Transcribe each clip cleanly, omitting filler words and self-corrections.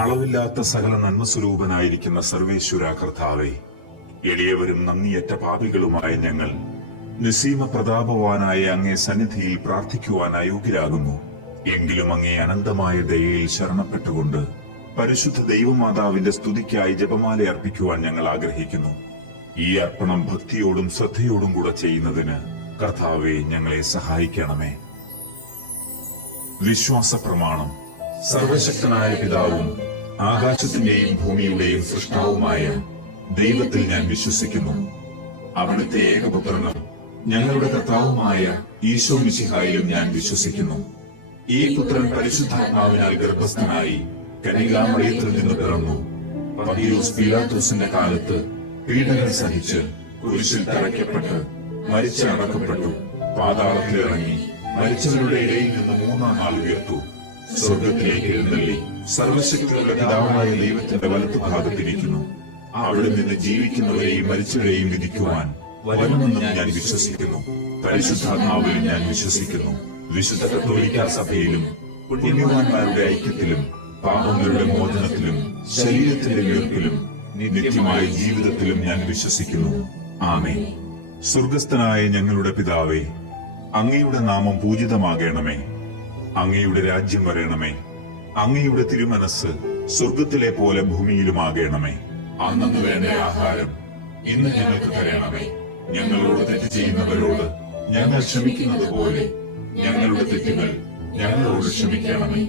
അളവില്ലാത്ത സകല നന്മസ്വരൂപനായിരിക്കുന്ന സർവേശ്വര കർത്താവേ, എളിയവരും നന്ദിയറ്റ പാപികളുമായ ഞങ്ങൾ നിസ്സീമ പ്രതാപവാനായ അങ്ങേ സന്നിധിയിൽ പ്രാർത്ഥിക്കുവാൻ അയോഗ്യരാകുന്നു. എങ്കിലും അങ്ങേ അനന്തമായ ദയയിൽ ശരണപ്പെട്ടുകൊണ്ട് പരിശുദ്ധ ദൈവമാതാവിന്റെ സ്തുതിക്കായി ജപമാല അർപ്പിക്കുവാൻ ഞങ്ങൾ ആഗ്രഹിക്കുന്നു. ഈ അർപ്പണം ഭക്തിയോടും ശ്രദ്ധയോടും കൂടെ ചെയ്യുന്നതിന് കർത്താവെ ഞങ്ങളെ സഹായിക്കണമേ. വിശ്വാസ പ്രമാണം. സർവശക്തനായ പിതാവും ആകാശത്തിന്റെയും ഭൂമിയുടെയും സൃഷ്ടാവുമായ ദൈവത്തിൽ ഞാൻ വിശ്വസിക്കുന്നു. അവിടുത്തെ ഏകപുത്രനും ഞങ്ങളുടെ കർത്താവുമായ ഈശോ മിശിഹായിലും ഞാൻ വിശ്വസിക്കുന്നു. ഈ പുത്രൻ പരിശുദ്ധാത്മാവിനാൽ ഗർഭസ്ഥനായി കന്യകാമറിയത്തിൽ നിന്ന് പിറന്നു. പന്തിയോസ് പീലാത്തോസിന്റെ കാലത്ത് പീഡകൾ സഹിച്ച് കുരിശിൽ തറയ്ക്കപ്പെട്ട് മരിച്ച് അടക്കപ്പെട്ടു. പാതാളത്തിലിറങ്ങി മരിച്ചവരുടെ ഇടയിൽ നിന്ന് മൂന്നാം നാൾ ഉയർത്തു. സ്വർഗത്തിലേക്ക് എഴുന്നള്ളി സർവശക്തിയുള്ള പിതാവായ ദൈവത്തിന്റെ വലത്തുഭാഗത്തിരിക്കുന്നു. അവിടെ നിന്ന് ജീവിക്കുന്നവരെയും മരിച്ചവരെയും വിധിക്കുവാൻ വരുമെന്നും ഞാൻ വിശ്വസിക്കുന്നു. പരിശുദ്ധാത്മാവിൽ ഞാൻ വിശ്വസിക്കുന്നു. വിശുദ്ധ കത്തോലിക്കാ സഭയിലും പുണ്യവാന്മാരുടെ ഐക്യത്തിലും പാപങ്ങളുടെ മോചനത്തിലും ശരീരത്തിന്റെ ഉയർപ്പിലും നിത്യമായ ജീവിതത്തിലും ഞാൻ വിശ്വസിക്കുന്നു. ആമേൻ. സ്വർഗസ്ഥനായ ഞങ്ങളുടെ പിതാവേ, അങ്ങയുടെ നാമം പൂജിതമാകണമേ. അങ്ങയുടെ രാജ്യം വരണമേ. അങ്ങയുടെ തിരുമനസ് സ്വർഗത്തിലെ പോലെ ഭൂമിയിലുമാകണമേ. അന്നു വേണ്ട ആഹാരം ഇന്ന് ഞങ്ങൾക്ക് തരണമേ. ഞങ്ങളോട് തെറ്റ് ചെയ്യുന്നവരോട് ഞങ്ങൾ ക്ഷമിക്കുന്നത് പോലെ ഞങ്ങളുടെ തെറ്റുകൾ ഞങ്ങളോട് ക്ഷമിക്കണമേ.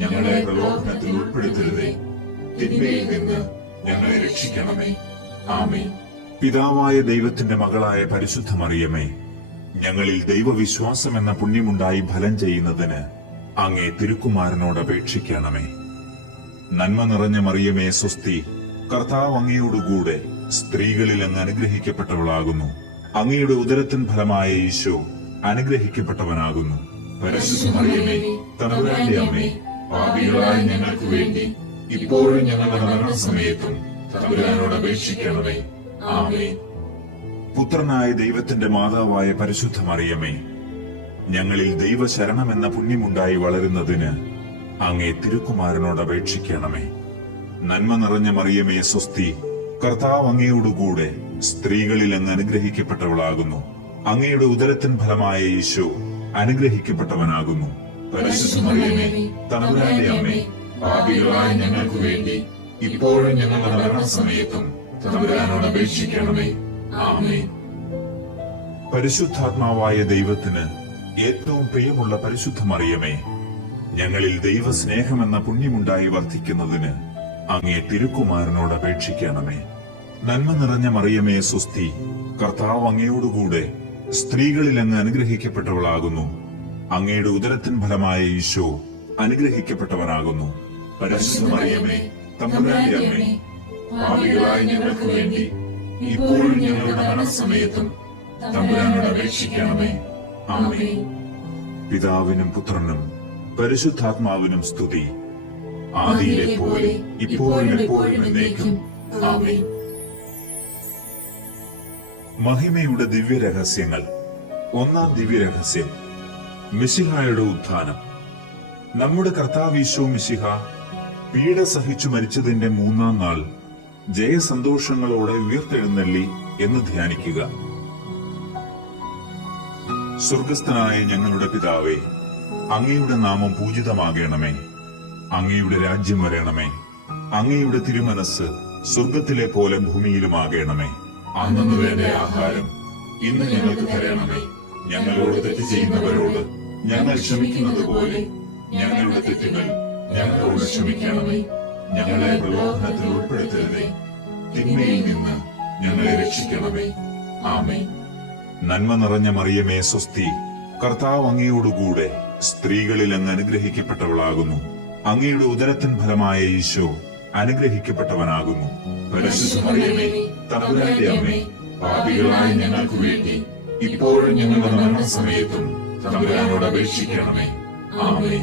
ഞങ്ങളെ പ്രലോഭനത്തിൽ ഉൾപ്പെടുത്തരുതേ, തിന്മയിൽ നിന്ന് ഞങ്ങളെ രക്ഷിക്കണമേ. ആമേൻ. പിതാവായ ദൈവത്തിന്റെ മകളായ പരിശുദ്ധ മറിയമേ, ഞങ്ങളിൽ ദൈവവിശ്വാസം എന്ന പുണ്യമുണ്ടായി ഫലം ചെയ്യുന്നതിന് അങ്ങേ തിരുക്കുമാരനോട് അപേക്ഷിക്കണമേ. നന്മ നിറഞ്ഞ മറിയമേ സ്വസ്തി, കർത്താവ് അങ്ങയോടുകൂടെ സ്ത്രീകളിൽ അങ്ങ് അനുഗ്രഹിക്കപ്പെട്ടവളാകുന്നു. അങ്ങയുടെ ഉദരത്തിൻ ഫലമായ ഈശോ അനുഗ്രഹിക്കപ്പെട്ടവനാകുന്നു. പരിശുദ്ധ മറിയമേ, തമ്പുരാന്റെ അമ്മേ, പാപികളായ ഞങ്ങൾക്ക് വേണ്ടി ഇപ്പോഴും ഞങ്ങളുടെ മരണസമയത്തും തമ്പുരാനോട് അപേക്ഷിക്കണമേ. ആമേൻ. പുത്രനായ ദൈവത്തിന്റെ മാതാവായ പരിശുദ്ധ മറിയമേ, ഞങ്ങളിൽ ദൈവശരണം എന്ന പുണ്യമുണ്ടായി വളരുന്നതിന് അങ്ങേ തിരുക്കുമാരനോട് അപേക്ഷിക്കണമേ. നന്മ നിറഞ്ഞ മറിയമേ സ്വസ്തി, കർത്താവ് അങ്ങയോടുകൂടെ സ്ത്രീകളിൽ അങ്ങ് അനുഗ്രഹിക്കപ്പെട്ടവളാകുന്നു. അങ്ങയുടെ ഉദരത്തിൻ ഫലമായ ഈശോ അനുഗ്രഹിക്കപ്പെട്ടവനാകുന്നു. പരിശുദ്ധ മറിയമേ, തമ്പുരാന്റെ അമ്മേ, പാപികളായ ഞങ്ങൾക്ക് വേണ്ടി ഇപ്പോഴും ഞങ്ങളുടെ മരണസമയത്തും തമ്പുരാനോട് അപേക്ഷിക്കണമേ. ആമേൻ. പരിശുദ്ധാത്മാവായ ദൈവത്തിന് ഏറ്റവും പ്രിയമുള്ള പരിശുദ്ധ മറിയമേ, ഞങ്ങളിൽ ദൈവസ്നേഹമെന്ന പുണ്യമുണ്ടായി വർദ്ധിക്കുന്നതിന് അങ്ങേ തിരുക്കുമാരനോട് അപേക്ഷിക്കണമേ. നന്മ നിറഞ്ഞ മറിയമേ സ്വസ്തി, കർത്താവ് അങ്ങയോടുകൂടെ സ്ത്രീകളിൽ അങ്ങ് അനുഗ്രഹിക്കപ്പെട്ടവളാകുന്നു. അങ്ങയുടെ ഉദരത്തിൻ ഫലമായ ഈശോ അനുഗ്രഹിക്കപ്പെട്ടവനാകുന്നു. പരിശുദ്ധ മറിയമേ, തമ്പുരാന്റെ അമ്മേ, പാപികളായ ഞങ്ങൾക്ക് വേണ്ടി ഇപ്പോഴും ഞങ്ങളുടെ മരണസമയത്തും തമ്പുരാനോട് അപേക്ഷിക്കണമേ. ആമേൻ. പിതാവിനും പുത്രനും പരിശുദ്ധാത്മാവിനും സ്തുതി, ആദിയിലെ പോലെ ഇപ്പോഴും എപ്പോഴും എന്നേക്കും. ആമേൻ. മഹിമയുടെ ദിവ്യരഹസ്യങ്ങൾ. ഒന്നാം ദിവ്യരഹസ്യം, മിശിഹായുടെ ഉത്ഥാനം. നമ്മുടെ കർത്താവ് ഈശോ മിശിഹ പീഡ സഹിച്ചു മരിച്ചതിന്റെ മൂന്നാം നാൾ ജയസന്തോഷങ്ങളോടെ ഉയർത്തെഴുന്നള്ളി എന്ന് ധ്യാനിക്കുക. സ്വർഗസ്ഥനായ ഞങ്ങളുടെ പിതാവേ, അങ്ങയുടെ നാമം പൂജിതമാകണമേ. അങ്ങയുടെ രാജ്യം വരണമേ. അങ്ങയുടെ തിരുമനസ് സ്വർഗത്തിലെ പോലെ ഭൂമിയിലുമാകണമേ. അന്നു വേണ്ട ആഹാരം ഇന്ന് ഞങ്ങൾക്ക് തരണമേ. ഞങ്ങളോട് തെറ്റ് ചെയ്യുന്നവരോട് ഞങ്ങൾ ക്ഷമിക്കുന്നത് പോലെ ഞങ്ങളുടെ തെറ്റുകൾ ഞങ്ങളോട് ക്ഷമിക്കണമേ. ഞങ്ങളെ പ്രലോഭനത്തിൽ ഉൾപ്പെടുത്തരുതേ, തിന്മയിൽ നിന്ന് ഞങ്ങളെ രക്ഷിക്കണമേ. ആമേൻ. നന്മ നിറഞ്ഞ മറിയമേ സ്വസ്തി, കർത്താവ് അങ്ങയോടുകൂടെ സ്ത്രീകളിൽ അങ്ങ് അനുഗ്രഹിക്കപ്പെട്ടവളാകുന്നു. അങ്ങയുടെ ഉദരത്തിൻ ഫലമായ ഈശോ അനുഗ്രഹിക്കപ്പെട്ടവനാകുന്നു. പരിശുദ്ധ മറിയമേ, തമ്പുരാന്റെ അമ്മേ, പാപികളായ ഞങ്ങൾക്ക് വേണ്ടി ഇപ്പോഴും ഞങ്ങളുടെ മരണസമയത്തും തമ്പുരാനോട് അപേക്ഷിക്കണമേ. ആമേൻ.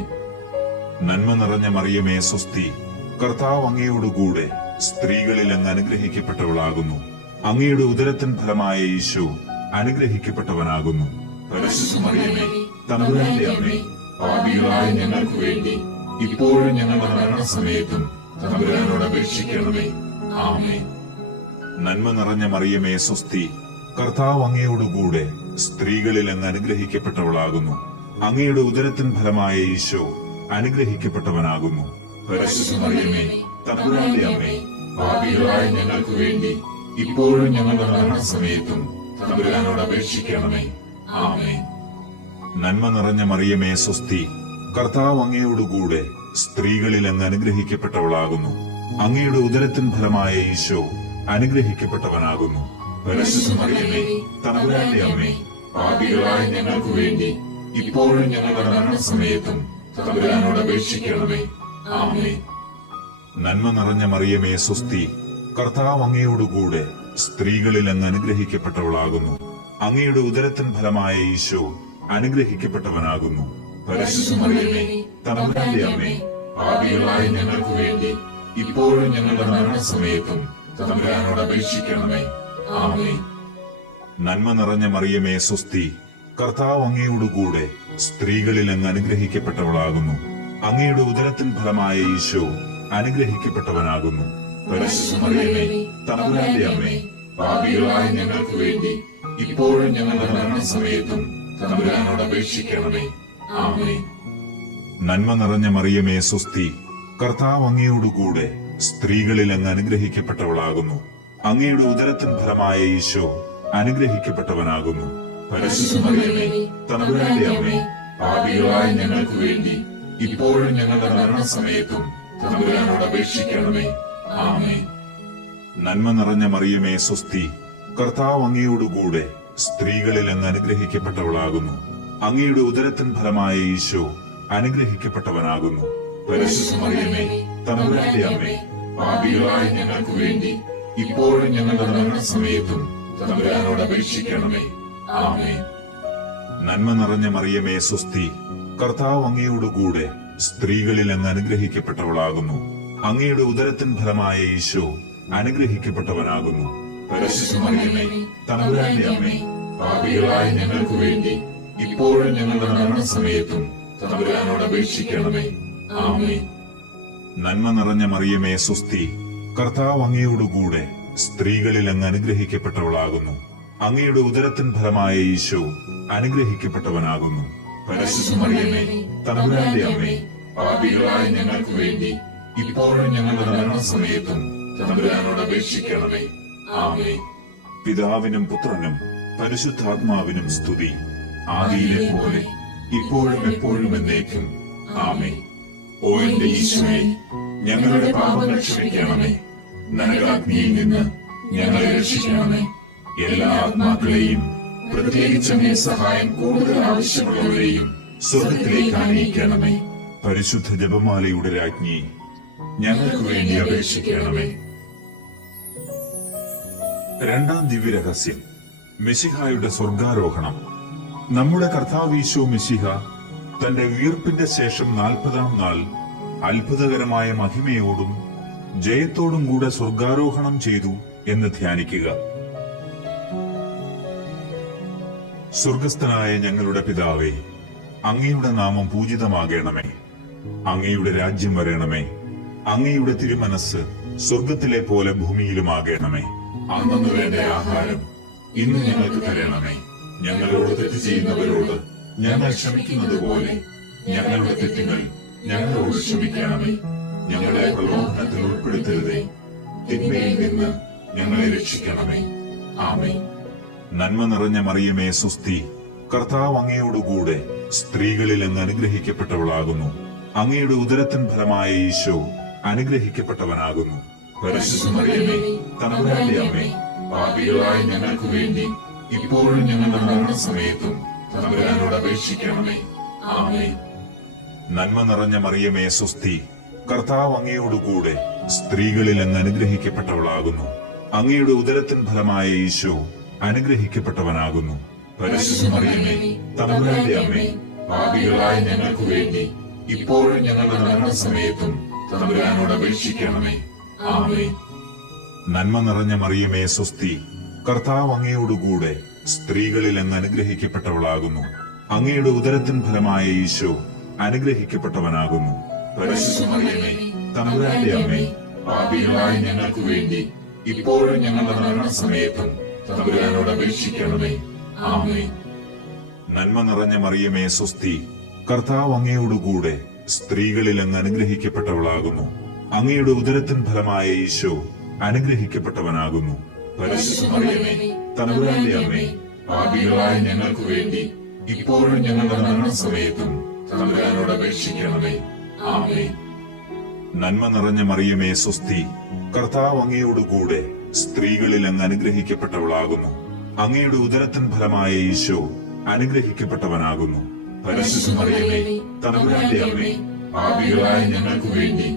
നന്മ നിറഞ്ഞ മറിയമേ സ്വസ്തി, കർത്താവ് അങ്ങയോടുകൂടെ സ്ത്രീകളിൽ അങ്ങ് അനുഗ്രഹിക്കപ്പെട്ടവളാകുന്നു. അങ്ങയുടെ ഉദരത്തിൻ ഫലമായ ഈശോ അനുഗ്രഹിക്കപ്പെട്ടവനാകുന്നു. പരിശുദ്ധ മറിയമേ, തമ്പുരാന്റെ അമ്മേ, പാപികളായ ഞങ്ങൾക്ക് വേണ്ടി ഇപ്പോഴും ഞങ്ങളുടെ മരണസമയത്തും തമ്പുരാനോട് അപേക്ഷിക്കണമേ. ആമേൻ. നന്മ നിറഞ്ഞ മറിയമേ സ്വസ്തി, കർത്താവ് അങ്ങയോടുകൂടെ സ്ത്രീകളിൽ അങ്ങ് അനുഗ്രഹിക്കപ്പെട്ടവളാകുന്നു. അങ്ങയുടെ ഉദരത്തിൻ ഫലമായ ഈശോ അനുഗ്രഹിക്കപ്പെട്ടവനാകുന്നു. പരിശുദ്ധ മറിയമേ, തമ്പുരാന്റെ അമ്മേ, പാപികളായ ഞങ്ങൾക്ക് വേണ്ടി ഇപ്പോഴും ഞങ്ങളുടെ മരണസമയത്തും തമ്പുരാനോട് അപേക്ഷിക്കണമേ. ആമേൻ. നന്മ നിറഞ്ഞ മറിയമേ സ്വസ്തി, കർത്താവ് അങ്ങയോടുകൂടെ സ്ത്രീകളിൽ അങ്ങ് അനുഗ്രഹിക്കപ്പെട്ടവളാകുന്നു. അങ്ങയുടെ ഉദരത്തിൻ ഫലമായ ഈശോ അനുഗ്രഹിക്കപ്പെട്ടവനാകുന്നു. പരിശുദ്ധ മറിയമേ, തമ്പുരാന്റെ അമ്മേ, പാപികളായ ഞങ്ങൾക്ക് വേണ്ടി ഇപ്പോഴും ഞങ്ങളുടെ മരണസമയത്തും തമ്പുരാനോട് അപേക്ഷിക്കണമേ. ആമേൻ. നന്മ നിറഞ്ഞ മറിയമേ സ്വസ്തി, കർത്താവ് അങ്ങയോടുകൂടെ സ്ത്രീകളിൽ അങ്ങ് അനുഗ്രഹിക്കപ്പെട്ടവളാകുന്നു. അങ്ങയുടെ ഉദരത്തിൻ ഫലമായ ഈശോ അനുഗ്രഹിക്കപ്പെട്ടവനാകുന്നു. പരിശുദ്ധ മറിയമേ, തമ്പുരാന്റെ അമ്മേ, പാപികളായ ഞങ്ങൾക്ക് വേണ്ടി ഇപ്പോഴും ഞങ്ങളുടെ മരണസമയത്തും തമ്പുരാനോട് അപേക്ഷിക്കണമേ. ആമേൻ. നന്മ നിറഞ്ഞ മറിയമേ സ്വസ്തി, കർത്താവ് അങ്ങയോടുകൂടെ സ്ത്രീകളിൽ അങ്ങ് അനുഗ്രഹിക്കപ്പെട്ടവളാകുന്നു. അങ്ങയുടെ ഉദരത്തിൻ ഫലമായ ഈശോ അനുഗ്രഹിക്കപ്പെട്ടവനാകുന്നു. പരിശുദ്ധ മറിയമേ, തമ്പുരാന്റെ അമ്മേ, പാപികളായ ഞങ്ങൾക്ക് വേണ്ടി ഇപ്പോഴും ഞങ്ങളുടെ മരണസമയത്തും തമ്പുരാനോട് അപേക്ഷിക്കണമേ. ആമേൻ. നന്മ നിറഞ്ഞ മറിയമേ സ്വസ്തി, കർത്താവ് അങ്ങയോടുകൂടെ സ്ത്രീകളിൽ അങ്ങ് അനുഗ്രഹിക്കപ്പെട്ടവളാകുന്നു. അങ്ങയുടെ ഉദരത്തിൻ ഫലമായ ഈശോ അനുഗ്രഹിക്കപ്പെട്ടവനാകുന്നു. പരിശുദ്ധ മറിയമേ, തമ്പുരാന്റെ അമ്മേ, പാപികളായ ഞങ്ങൾക്ക് വേണ്ടി ഇപ്പോഴും ഞങ്ങളുടെ മരണസമയത്തും തമ്പുരാനോട് അപേക്ഷിക്കണമേ. ആമേൻ. നന്മ നിറഞ്ഞ മറിയമേ സ്വസ്തി, കർത്താവ് അങ്ങയോടുകൂടെ സ്ത്രീകളിൽ അങ്ങ് അനുഗ്രഹിക്കപ്പെട്ടവളാകുന്നു. അങ്ങയുടെ ഉദരത്തിൻ ഫലമായ ഈശോ അനുഗ്രഹിക്കപ്പെട്ടവനാകുന്നു. പരിശുദ്ധ മറിയമേ, തമ്പുരാന്റെ അമ്മേ, പാപികളായ ഞങ്ങൾക്ക് വേണ്ടി ഇപ്പോഴും ഞങ്ങളുടെ മരണസമയത്തും തമ്പുരാനോട് അപേക്ഷിക്കണമേ. ആമേൻ. നന്മ നിറഞ്ഞ മറിയമേ സ്വസ്തി, കർത്താവ് അങ്ങയോടുകൂടെ സ്ത്രീകളിൽ അങ്ങ് അനുഗ്രഹിക്കപ്പെട്ടവളാകുന്നു. അങ്ങയുടെ ഉദരത്തിൻ ഫലമായ ഈശോ അനുഗ്രഹിക്കപ്പെട്ടവനാകുന്നു. പരിശുദ്ധ മറിയമേ, തമ്പുരാന്റെ അമ്മേ, പാപികളായ ഞങ്ങൾക്ക് വേണ്ടി ഇപ്പോഴും ഞങ്ങളുടെ മരണസമയത്തും തമ്പുരാനോട് അപേക്ഷിക്കണമേ. ആമേൻ. നന്മ നിറഞ്ഞ മറിയമേ സ്വസ്തി, കർത്താവ് അങ്ങയോടുകൂടെ സ്ത്രീകളിൽ അങ്ങ് അനുഗ്രഹിക്കപ്പെട്ടവളാകുന്നു. അങ്ങയുടെ ഉദരത്തിൻ ഫലമായ ഈശോ അനുഗ്രഹിക്കപ്പെട്ടവനാകുന്നു. പരിശുദ്ധ മറിയമേ, തമ്പുരാന്റെ അമ്മേ, പാപികളായ ഞങ്ങൾക്ക് വേണ്ടി ഇപ്പോഴും ഞങ്ങളുടെ മരണസമയത്തും തമ്പുരാനോട് അപേക്ഷിക്കണമേ. ആമേൻ. പിതാവിനും പുത്രനും പരിശുദ്ധാത്മാവിനും സ്തുതി, ആദിയിലെ പോലെ ഇപ്പോഴും എപ്പോഴും എന്നേക്കും. ആമേൻ. ഓ എന്റെ ഈശോയെ, ഞങ്ങളുടെ പാപങ്ങൾ ക്ഷമിക്കണമേ. നരകാഗ്നിയിൽ നിന്ന് ഞങ്ങളെ രക്ഷിക്കണമേ. എല്ലാ ആത്മാക്കളെയും, പ്രത്യേകിച്ച് അങ്ങേ സഹായം കൂടുതൽ ആവശ്യമുള്ളവരെയും സ്വർഗത്തിലേക്ക് ആനയിക്കണമേ. പരിശുദ്ധ ജപമാലയുടെ രാജ്ഞി, ഞങ്ങൾക്ക് വേണ്ടി അപേക്ഷിക്കണമേ. രണ്ടാം ദിവ്യരഹസ്യം, മിശിഹായുടെ സ്വർഗാരോഹണം. നമ്മുടെ കർത്താവീശോ മിശിഹ തന്റെ ഉയിർപ്പിന്റെ ശേഷം 40-ാം നാൾ അത്ഭുതകരമായ മഹിമയോടും ജയത്തോടും കൂടെ സ്വർഗാരോഹണം ചെയ്തു എന്ന് ധ്യാനിക്കുക. സ്വർഗസ്ഥനായ ഞങ്ങളുടെ പിതാവേ, അങ്ങയുടെ നാമം പൂജിതമാകണമേ. അങ്ങയുടെ രാജ്യം വരണമേ. അങ്ങയുടെ തിരുമനസ് സ്വർഗത്തിലെ പോലെ ഭൂമിയിലുമാകണമേ. അന്നു വേണ്ട ആഹാരം ഇന്ന് ഞങ്ങൾക്ക് തരണമേ. ഞങ്ങളോട് തെറ്റ് ചെയ്യുന്നവരോട് ഞങ്ങൾ ക്ഷമിക്കുന്നത് പോലെ ഞങ്ങളുടെ തെറ്റുകൾ ഞങ്ങളോട് ക്ഷമിക്കണമേ. ഞങ്ങളെ പ്രലോഭനത്തിൽ ഉൾപ്പെടുത്തരുതേ, തിന്മയിൽ നിന്ന് ഞങ്ങളെ രക്ഷിക്കണമേ. ആമേൻ. നന്മ നിറഞ്ഞ മറിയമേ സ്വസ്തി, കർത്താവ് അങ്ങയോടുകൂടെ സ്ത്രീകളിൽ അങ്ങ് അനുഗ്രഹിക്കപ്പെട്ടവളാകുന്നു. അങ്ങയുടെ ഉദരത്തിൻ ഫലമായ ഈശോ അനുഗ്രഹിക്കപ്പെട്ടവനാകുന്നു. പരിശുദ്ധ മറിയമേ, തമ്പുരാന്റെ അമ്മേ, പാപികളായ ഞങ്ങൾക്ക് വേണ്ടി ഇപ്പോഴും ഞങ്ങളുടെ മരണസമയത്തും തമ്പുരാനോട് അപേക്ഷിക്കണമേ. ആമേൻ. നന്മ നിറഞ്ഞ മറിയമേ സ്വസ്തി, കർത്താവ് അങ്ങയോടുകൂടെ സ്ത്രീകളിൽ അങ്ങ് അനുഗ്രഹിക്കപ്പെട്ടവളാകുന്നു. അങ്ങയുടെ ഉദരത്തിൻ ഫലമായ ഈശോ അനുഗ്രഹിക്കപ്പെട്ടവനാകുന്നു. പരിശുദ്ധ മറിയമേ, തമ്പുരാന്റെ അമ്മേ, പാപികളായ ഞങ്ങൾക്ക് വേണ്ടി ഇപ്പോഴും ഞങ്ങളുടെ മരണസമയത്തും തമ്പുരാനോട് അപേക്ഷിക്കണമേ. ആമേൻ. നന്മ നിറഞ്ഞ മറിയമേ സ്വസ്തി, കർത്താവ് അങ്ങയോടുകൂടെ സ്ത്രീകളിൽ അങ്ങ് അനുഗ്രഹിക്കപ്പെട്ടവളാകുന്നു. അങ്ങയുടെ ഉദരത്തിൻ ഫലമായ ഈശോ അനുഗ്രഹിക്കപ്പെട്ടവനാകുന്നു. പരിശുദ്ധ മറിയമേ, തമ്പുരാന്റെ അമ്മേ, പാപികളായ ഞങ്ങൾക്ക് വേണ്ടി ഇപ്പോഴും ഞങ്ങളുടെ മരണസമയത്തും തമ്പുരാനോട് അപേക്ഷിക്കണമേ. ആമേൻ. നന്മ നിറഞ്ഞ മറിയമേ സ്വസ്തി, കർത്താവ് അങ്ങയോടുകൂടെ സ്ത്രീകളിൽ അങ്ങ് അനുഗ്രഹിക്കപ്പെട്ടവളാകുന്നു. അങ്ങയുടെ ഉദരത്തിൻ ഫലമായ ഈശോ അനുഗ്രഹിക്കപ്പെട്ടവനാകുന്നു. പരിശുദ്ധ മറിയമേ, തമ്പുരാന്റെ അമ്മേ, പാപികളായ ഞങ്ങൾക്ക് വേണ്ടി ഇപ്പോഴും ഞങ്ങളുടെ മരണസമയത്തും തമ്പുരാനോട് അപേക്ഷിക്കണമേ. ആമേൻ. നന്മ നിറഞ്ഞ മറിയമേ സ്വസ്തി, കർത്താവ് അങ്ങയോടുകൂടെ സ്ത്രീകളിൽ അങ്ങ് അനുഗ്രഹിക്കപ്പെട്ടവളാകുന്നു. അങ്ങയുടെ ഉദരത്തിൻ ഫലമായ ഈശോ അനുഗ്രഹിക്കപ്പെട്ടവനാകുന്നു. പരിശുദ്ധ മറിയമേ, തമ്പുരാന്റെ അമ്മേ, പാപികളായ ഞങ്ങൾക്ക് വേണ്ടി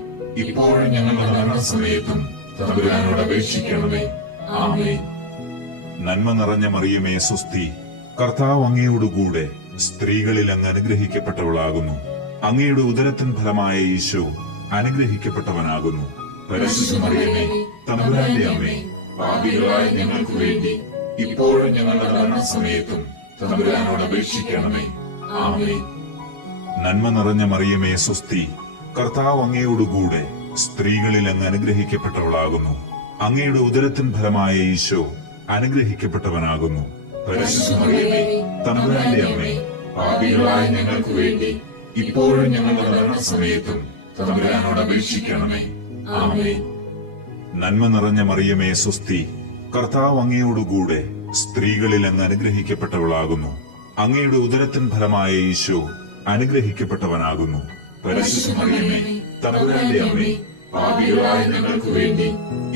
ഇപ്പോഴും ഞങ്ങളുടെ മരണസമയത്തും തമ്പുരാനോട് അപേക്ഷിക്കണമേ. ആമേൻ. നന്മ നിറഞ്ഞ മറിയമേ സ്വസ്തി, കർത്താവ് അങ്ങയോടുകൂടെ സ്ത്രീകളിൽ അങ്ങ് അനുഗ്രഹിക്കപ്പെട്ടവളാകുന്നു. അങ്ങയുടെ ഉദരത്തിൻ ഫലമായ ഈശോ അനുഗ്രഹിക്കപ്പെട്ടവനാകുന്നു. പരിശുദ്ധ മറിയമേ, തമ്പുരാന്റെ അമ്മേ, പാപികളായ ഞങ്ങൾക്ക് വേണ്ടി ഇപ്പോഴും ഞങ്ങളുടെ മരണസമയത്തും തമ്പുരാനോട് അപേക്ഷിക്കണമേ. ആമേൻ. നന്മ നിറഞ്ഞ മറിയമേ സ്വസ്തി, കർത്താവ് അങ്ങയോടുകൂടെ സ്ത്രീകളിൽ അങ്ങ് അനുഗ്രഹിക്കപ്പെട്ടവളാകുന്നു. അങ്ങയുടെ ഉദരത്തിൻ ഫലമായ ഈശോ അനുഗ്രഹിക്കപ്പെട്ടവനാകുന്നു. പരിശുദ്ധ മറിയമേ, തമ്പുരാന്റെ അമ്മേ, പാപികളായ ഞങ്ങൾക്ക് വേണ്ടി ഇപ്പോഴും ഞങ്ങളുടെ മരണസമയത്തും തമ്പുരാനോട് അപേക്ഷിക്കണമേ. ആമേൻ. നന്മ നിറഞ്ഞ മറിയമേ സ്വസ്തി, കർത്താവ് അങ്ങയോടുകൂടെ സ്ത്രീകളിൽ അങ്ങ് അനുഗ്രഹിക്കപ്പെട്ടവളാകുന്നു. അങ്ങയുടെ ഉദരത്തിൻ ഫലമായ ഈശോ അനുഗ്രഹിക്കപ്പെട്ടവനാകുന്നു. പരിശുദ്ധ മറിയമേ, തമ്പുരാന്റെ അമ്മേ, പാപികളായ ഞങ്ങൾക്ക് വേണ്ടി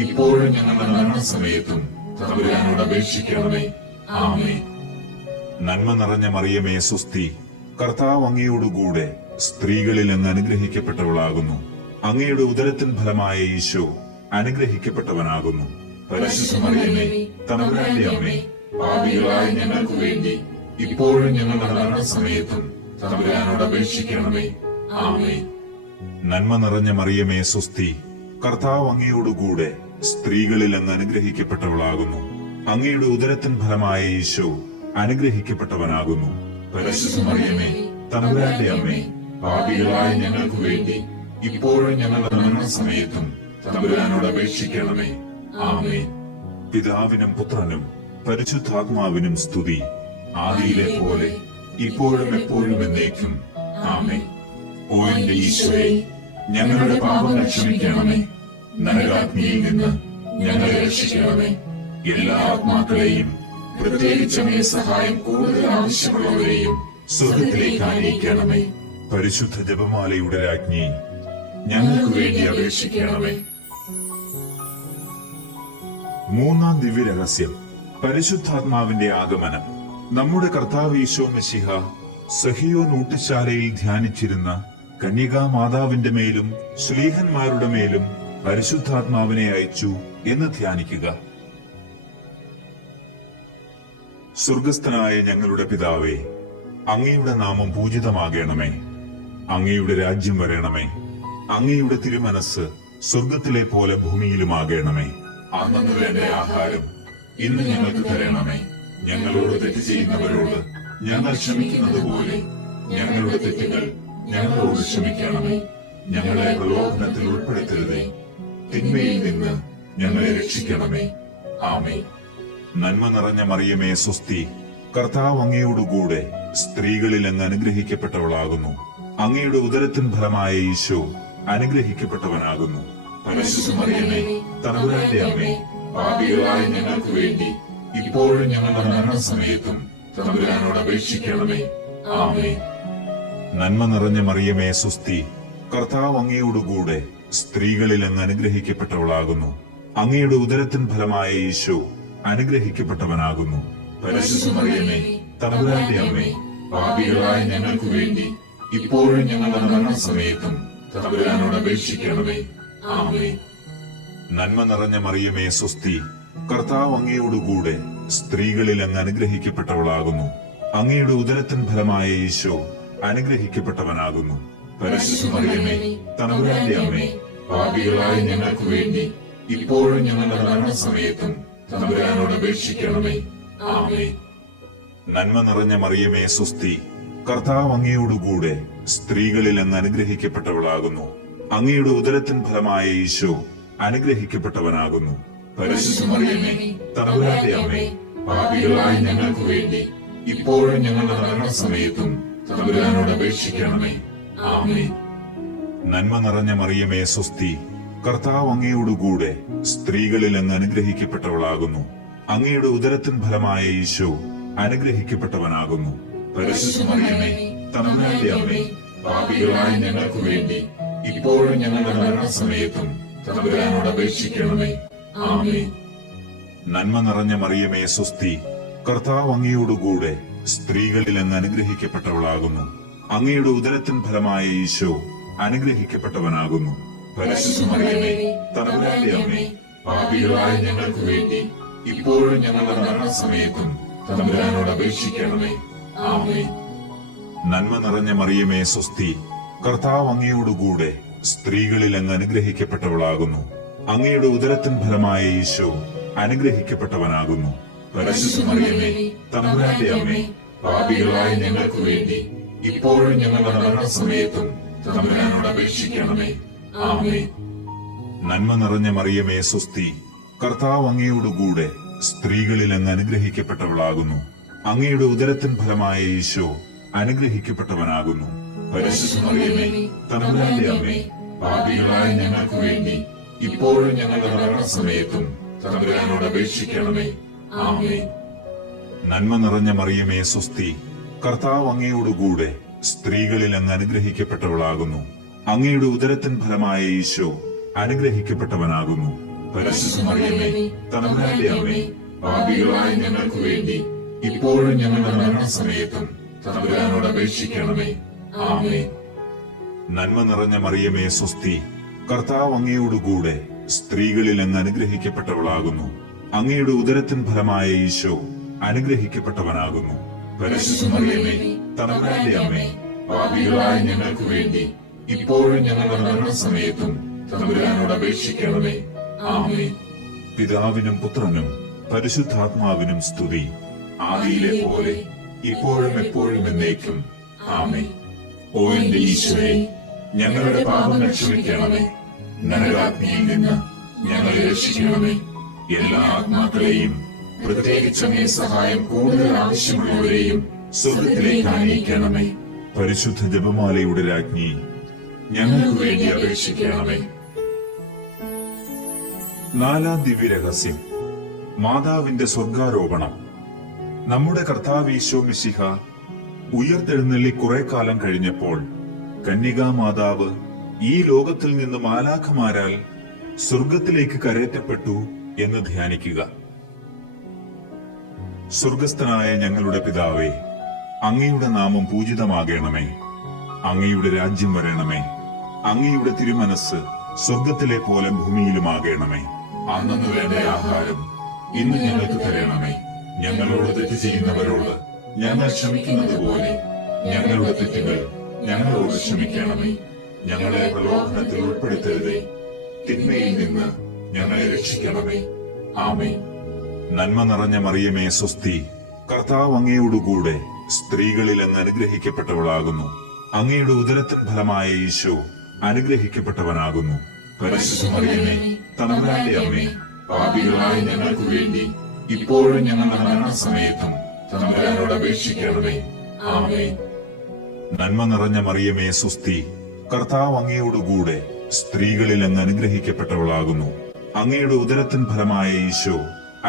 ഇപ്പോഴും ഞങ്ങളുടെ മരണസമയത്തും തമ്പുരാനോട് അപേക്ഷിക്കണമേ. ആമേൻ. നന്മ നിറഞ്ഞ മറിയമേ സ്വസ്തി, കർത്താവ് അങ്ങയോടുകൂടെ സ്ത്രീകളിൽ അങ്ങ് അനുഗ്രഹിക്കപ്പെട്ടവളാകുന്നു. അങ്ങയുടെ ഉദരത്തിൻ ഫലമായ ഈശോ അനുഗ്രഹിക്കപ്പെട്ടവനാകുന്നു. പരിശുദ്ധ മറിയമേ, തമ്പുരാന്റെ അമ്മേ, പാപികളായ ഞങ്ങൾക്ക് വേണ്ടി ഇപ്പോഴും ഞങ്ങളുടെ മരണസമയത്തും തമ്പുരാനോട് അപേക്ഷിക്കണമേ. ആമേൻ. നന്മ നിറഞ്ഞ മറിയമേ സ്വസ്തി, കർത്താവ് അങ്ങയോടുകൂടെ സ്ത്രീകളിൽ അങ്ങ് അനുഗ്രഹിക്കപ്പെട്ടവളാകുന്നു. അങ്ങയുടെ ഉദരത്തിൻ ഫലമായ ഈശോ അനുഗ്രഹിക്കപ്പെട്ടവനാകുന്നു. പരിശുദ്ധ മറിയമേ, തമ്പുരാന്റെ അമ്മേ, പാപികളായ ഞങ്ങൾക്ക് വേണ്ടി ഇപ്പോഴും ഞങ്ങളുടെ മരണസമയത്തും തമ്പുരാനോട് അപേക്ഷിക്കണമേ. ആമേൻ. പിതാവിനും പുത്രനും പരിശുദ്ധാത്മാവിനും സ്തുതി, ആദിയിലെ പോലെ ഇപ്പോഴും എപ്പോഴും എന്നേക്കും. ആമേൻ. ഓ എന്റെ ഈശോയെ, ഞങ്ങളുടെ പാപങ്ങൾ ക്ഷമിക്കണമേ. നരകാഗ്നിയിൽ നിന്ന് ഞങ്ങളെ രക്ഷിക്കണമേ. എല്ലാ ആത്മാക്കളെയും, പ്രത്യേകിച്ച് അങ്ങേ സഹായം കൂടുതൽ ആവശ്യമുള്ളവരെയും സ്വർഗത്തിലേക്ക് ആനയിക്കണമേ. പരിശുദ്ധ ജപമാലയുടെ രാജ്ഞി, ഞങ്ങൾക്ക് വേണ്ടി അപേക്ഷിക്കണമേ. മൂന്നാം ദിവ്യരഹസ്യം, പരിശുദ്ധാത്മാവിന്റെ ആഗമനം. നമ്മുടെ കർത്താവ് ഈശോ മിശിഹ സഹിയോൻ ഊട്ടുശാലയിൽ ധ്യാനിച്ചിരുന്ന കന്യകാ മാതാവിന്റെ മേലും ശ്ലീഹന്മാരുടെ മേലും പരിശുദ്ധാത്മാവിനെ അയച്ചു എന്ന് ധ്യാനിക്കുക. സ്വർഗസ്ഥനായ ഞങ്ങളുടെ പിതാവേ, അങ്ങയുടെ നാമം പൂജിതമാകണമേ. അങ്ങയുടെ രാജ്യം വരണമേ. അങ്ങയുടെ തിരുമനസ് സ്വർഗത്തിലെ പോലെ ഭൂമിയിലുമാകണമേ. അന്നു വേണ്ട ആഹാരം ഇന്ന് ഞങ്ങൾക്ക് തരണമേ. ഞങ്ങളോട് തെറ്റ് ചെയ്യുന്നവരോട് ഞങ്ങൾ ക്ഷമിക്കുന്നത് പോലെ ഞങ്ങളുടെ തെറ്റുകൾ ഞങ്ങളോട് ക്ഷമിക്കണമേ. ഞങ്ങളെ പ്രലോഭനത്തിൽ ഉൾപ്പെടുത്തരുതേ, തിന്മയിൽ നിന്ന് ഞങ്ങളെ രക്ഷിക്കണമേ. ആമേൻ. നന്മ നിറഞ്ഞ മറിയമേ സ്വസ്തി, കർത്താവ് അങ്ങയോടുകൂടെ സ്ത്രീകളിൽ അങ്ങ് അനുഗ്രഹിക്കപ്പെട്ടവളാകുന്നു. അങ്ങയുടെ ഉദരത്തിൻ ഫലമായ ഈശോ അനുഗ്രഹിക്കപ്പെട്ടവനാകുന്നു. പരിശുദ്ധ മറിയമേ, തമ്പുരാന്റെ അമ്മേ, പാപികളായ ഞങ്ങൾക്ക് വേണ്ടി ഇപ്പോഴും ഞങ്ങളുടെ മരണസമയത്തും തമ്പുരാനോട് അപേക്ഷിക്കണമേ. ആമേൻ. നന്മ നിറഞ്ഞ മറിയമേ സ്വസ്തി, കർത്താവ് അങ്ങയോടുകൂടെ സ്ത്രീകളിൽ അങ്ങ് അനുഗ്രഹിക്കപ്പെട്ടവളാകുന്നു. അങ്ങയുടെ ഉദരത്തിൻ ഫലമായ ഈശോ അനുഗ്രഹിക്കപ്പെട്ടവനാകുന്നു. പരിശുദ്ധ മറിയമേ, തമ്പുരാന്റെ അമ്മേ, പാപികളായ ഞങ്ങൾക്ക് വേണ്ടി ഇപ്പോഴും ഞങ്ങളുടെ മരണസമയത്തും തമ്പുരാനോട് അപേക്ഷിക്കണമേ. ആമേൻ. നന്മ നിറഞ്ഞ മറിയമേ സ്വസ്തി, കർത്താവ് അങ്ങയോടുകൂടെ സ്ത്രീകളിൽ അങ്ങ് അനുഗ്രഹിക്കപ്പെട്ടവളാകുന്നു. അങ്ങയുടെ ഉദരത്തിൻ ഫലമായ ഈശോ അനുഗ്രഹിക്കപ്പെട്ടവനാകുന്നു. പരിശുദ്ധ മറിയമേ, തമ്പുരാന്റെ അമ്മേ, പാപികളായ ഞങ്ങൾക്ക് വേണ്ടി ഇപ്പോഴും ഞങ്ങളുടെ മരണസമയത്തും തമ്പുരാനോട് അപേക്ഷിക്കണമേ. ആമേൻ. നന്മ നിറഞ്ഞ മറിയമേ സ്വസ്തി, കർത്താവ് അങ്ങയോടുകൂടെ സ്ത്രീകളിൽ അങ്ങ് അനുഗ്രഹിക്കപ്പെട്ടവളാകുന്നു. അങ്ങയുടെ ഉദരത്തിൻ ഫലമായ ഈശോ അനുഗ്രഹിക്കപ്പെട്ടവനാകുന്നു. പരിശുദ്ധ മറിയമേ, തമ്പുരാന്റെ അമ്മേ, പാപികളായ ഞങ്ങൾക്ക് വേണ്ടി ഇപ്പോഴും ഞങ്ങളുടെ മരണസമയത്തും തമ്പുരാനോട് അപേക്ഷിക്കണമേ. ആമേൻ. നന്മ നിറഞ്ഞ മറിയമേ സ്വസ്തി, കർത്താവ് അങ്ങയോടുകൂടെ സ്ത്രീകളിൽ അങ്ങ് അനുഗ്രഹിക്കപ്പെട്ടവളാകുന്നു. അങ്ങയുടെ ഉദരത്തിൻ ഫലമായ ഈശോ അനുഗ്രഹിക്കപ്പെട്ടവനാകുന്നു. പരിശുദ്ധ മറിയമേ, തമ്പുരാന്റെ അമ്മേ, പാപികളായ ഞങ്ങൾക്ക് വേണ്ടി ഇപ്പോഴും ഞങ്ങളുടെ മരണസമയത്തും തമ്പുരാനോട് അപേക്ഷിക്കണമേ. ആമേൻ. നന്മ നിറഞ്ഞ മറിയമേ സ്വസ്തി, കർത്താവ് അങ്ങയോടുകൂടെ സ്ത്രീകളിൽ അങ്ങ് അനുഗ്രഹിക്കപ്പെട്ടവളാകുന്നു. അങ്ങയുടെ ഉദരത്തിൻ ഫലമായ ഈശോ അനുഗ്രഹിക്കപ്പെട്ടവനാകുന്നു. പരിശുദ്ധ മറിയമേ, തമ്പുരാന്റെ അമ്മേ, പാപികളായ ഞങ്ങൾക്ക് വേണ്ടി ഇപ്പോഴും ഞങ്ങളുടെ മരണസമയത്തും തമ്പുരാനോട് അപേക്ഷിക്കണമേ. ആമേൻ. നന്മ നിറഞ്ഞ മറിയമേ സ്വസ്തി, കർത്താവ് അങ്ങയോടുകൂടെ സ്ത്രീകളിൽ അങ്ങ് അനുഗ്രഹിക്കപ്പെട്ടവളാകുന്നു. അങ്ങയുടെ ഉദരത്തിൻ ഫലമായ ഈശോ അനുഗ്രഹിക്കപ്പെട്ടവനാകുന്നു. പരിശുദ്ധ മറിയമേ, തമ്പുരാന്റെ അമ്മേ, പാപികളായ ഞങ്ങൾക്ക് വേണ്ടി ഇപ്പോഴും ഞങ്ങളുടെ മരണസമയത്തും തമ്പുരാനോട് അപേക്ഷിക്കണമേ. ആമേൻ. നന്മ നിറഞ്ഞ മറിയമേ സ്വസ്തി, കർത്താവ് അങ്ങയോടുകൂടെ സ്ത്രീകളിൽ അങ്ങ് അനുഗ്രഹിക്കപ്പെട്ടവളാകുന്നു. അങ്ങയുടെ ഉദരത്തിൻ ഫലമായ ഈശോ അനുഗ്രഹിക്കപ്പെട്ടവനാകുന്നു. പരിശുദ്ധ മറിയമേ, തമ്പുരാന്റെ അമ്മേ, പാപികളായ ഞങ്ങൾക്ക് വേണ്ടി ഇപ്പോഴും ഞങ്ങളുടെ മരണസമയത്തും തമ്പുരാനോട് അപേക്ഷിക്കണമേ. ആമേൻ. നന്മ നിറഞ്ഞ മറിയമേ സ്വസ്തി, കർത്താവ് അങ്ങയോടുകൂടെ സ്ത്രീകളിൽ അങ്ങ് അനുഗ്രഹിക്കപ്പെട്ടവളാകുന്നു. അങ്ങയുടെ ഉദരത്തിൻ ഫലമായ ഈശോ അനുഗ്രഹിക്കപ്പെട്ടവനാകുന്നു. പരിശുദ്ധ മറിയമേ, തമ്പുരാന്റെ അമ്മേ, പാപികളായ ഞങ്ങൾക്ക് വേണ്ടി ഇപ്പോഴും ഞങ്ങളുടെ മരണസമയത്തും തമ്പുരാനോട് അപേക്ഷിക്കണമേ. ആമേൻ. നന്മ നിറഞ്ഞ മറിയമേ സ്വസ്തി, കർത്താവ് അങ്ങയോടുകൂടെ സ്ത്രീകളിൽ അങ്ങ് അനുഗ്രഹിക്കപ്പെട്ടവളാകുന്നു. അങ്ങയുടെ ഉദരത്തിൻ ഫലമായ ഈശോ അനുഗ്രഹിക്കപ്പെട്ടവനാകുന്നു. പരിശുദ്ധ മറിയമേ, തമ്പുരാന്റെ അമ്മേ, പാപികളായ ഞങ്ങൾക്ക് വേണ്ടി ഇപ്പോഴും ഞങ്ങളുടെ മരണസമയത്തും തമ്പുരാനോട് അപേക്ഷിക്കണമേ. ആമേൻ. പിതാവിനും പുത്രനും പരിശുദ്ധാത്മാവിനും സ്തുതി, ആദിയിലെ പോലെ ഇപ്പോഴും എപ്പോഴും എന്നേക്കും. ആമേൻ. ഓ എന്റെ ഈശോയെ, ഞങ്ങളുടെ പാപങ്ങൾ ക്ഷമിക്കണമേ. നരകാഗ്നിയിൽ നിന്ന് ഞങ്ങളെ രക്ഷിക്കണമേ. എല്ലാ ആത്മാക്കളെയും, പ്രത്യേകിച്ച് അങ്ങേ സഹായം കൂടുതൽ ആവശ്യമുള്ളവരെയും സ്വർഗത്തിലേക്ക് ആനയിക്കണമേ. പരിശുദ്ധ ജപമാലയുടെ രാജ്ഞി, ഞങ്ങൾക്ക് വേണ്ടി അപേക്ഷിക്കണമേ. നാലാം ദിവ്യരഹസ്യം, മാതാവിന്റെ സ്വർഗാരോപണം. നമ്മുടെ കർത്താവ് ഈശോ മിശിഹ ഉയർത്തെഴുന്നള്ളി കുറെ കാലം കഴിഞ്ഞപ്പോൾ കന്യകാ മാതാവ് ഈ ലോകത്തിൽ നിന്ന് മാലാഖമാരാൽ സ്വർഗത്തിലേക്ക് കരയറ്റപ്പെട്ടു എന്ന് ധ്യാനിക്കുക. സ്വർഗസ്ഥനായ ഞങ്ങളുടെ പിതാവേ, അങ്ങയുടെ നാമം പൂജിതമാകണമേ. അങ്ങയുടെ രാജ്യം വരണമേ. അങ്ങയുടെ തിരുമനസ് സ്വർഗത്തിലെ പോലെ ഭൂമിയിലുമാകണമേ. അന്നു വേണ്ട ആഹാരം ഇന്ന് ഞങ്ങൾക്ക് തരണമേ. ഞങ്ങളോട് തെറ്റ് ചെയ്യുന്നവരോട് ഞങ്ങൾ ക്ഷമിക്കുന്നത് പോലെ ഞങ്ങളുടെ തെറ്റുകൾ ഞങ്ങളോട് ക്ഷമിക്കണമേ. ഞങ്ങളെ പ്രലോഭനത്തിൽ ഉൾപ്പെടുത്തരുതേ, തിന്മയിൽ നിന്ന് ഞങ്ങളെ രക്ഷിക്കണമേ. ആമേൻ. നന്മ നിറഞ്ഞ മറിയമേ സ്വസ്തി, കർത്താവ് അങ്ങയോടുകൂടെ സ്ത്രീകളിൽ അങ്ങ് അനുഗ്രഹിക്കപ്പെട്ടവളാകുന്നു. അങ്ങയുടെ ഉദരത്തിൻ ഫലമായ ഈശോ അനുഗ്രഹിക്കപ്പെട്ടവനാകുന്നു. പരിശുദ്ധ മറിയമേ, തമ്പുരാന്റെ അമ്മേ, പാപികളായ ഞങ്ങൾക്ക് വേണ്ടി ഇപ്പോഴും ഞങ്ങളുടെ മരണസമയത്തും തമ്പുരാനോട് അപേക്ഷിക്കണമേ. ആമേൻ. നന്മ നിറഞ്ഞ മറിയമേ സ്വസ്തി, കർത്താവ് അങ്ങയോടുകൂടെ സ്ത്രീകളിൽ അങ്ങ് അനുഗ്രഹിക്കപ്പെട്ടവളാകുന്നു. അങ്ങയുടെ ഉദരത്തിൻ ഫലമായ ഈശോ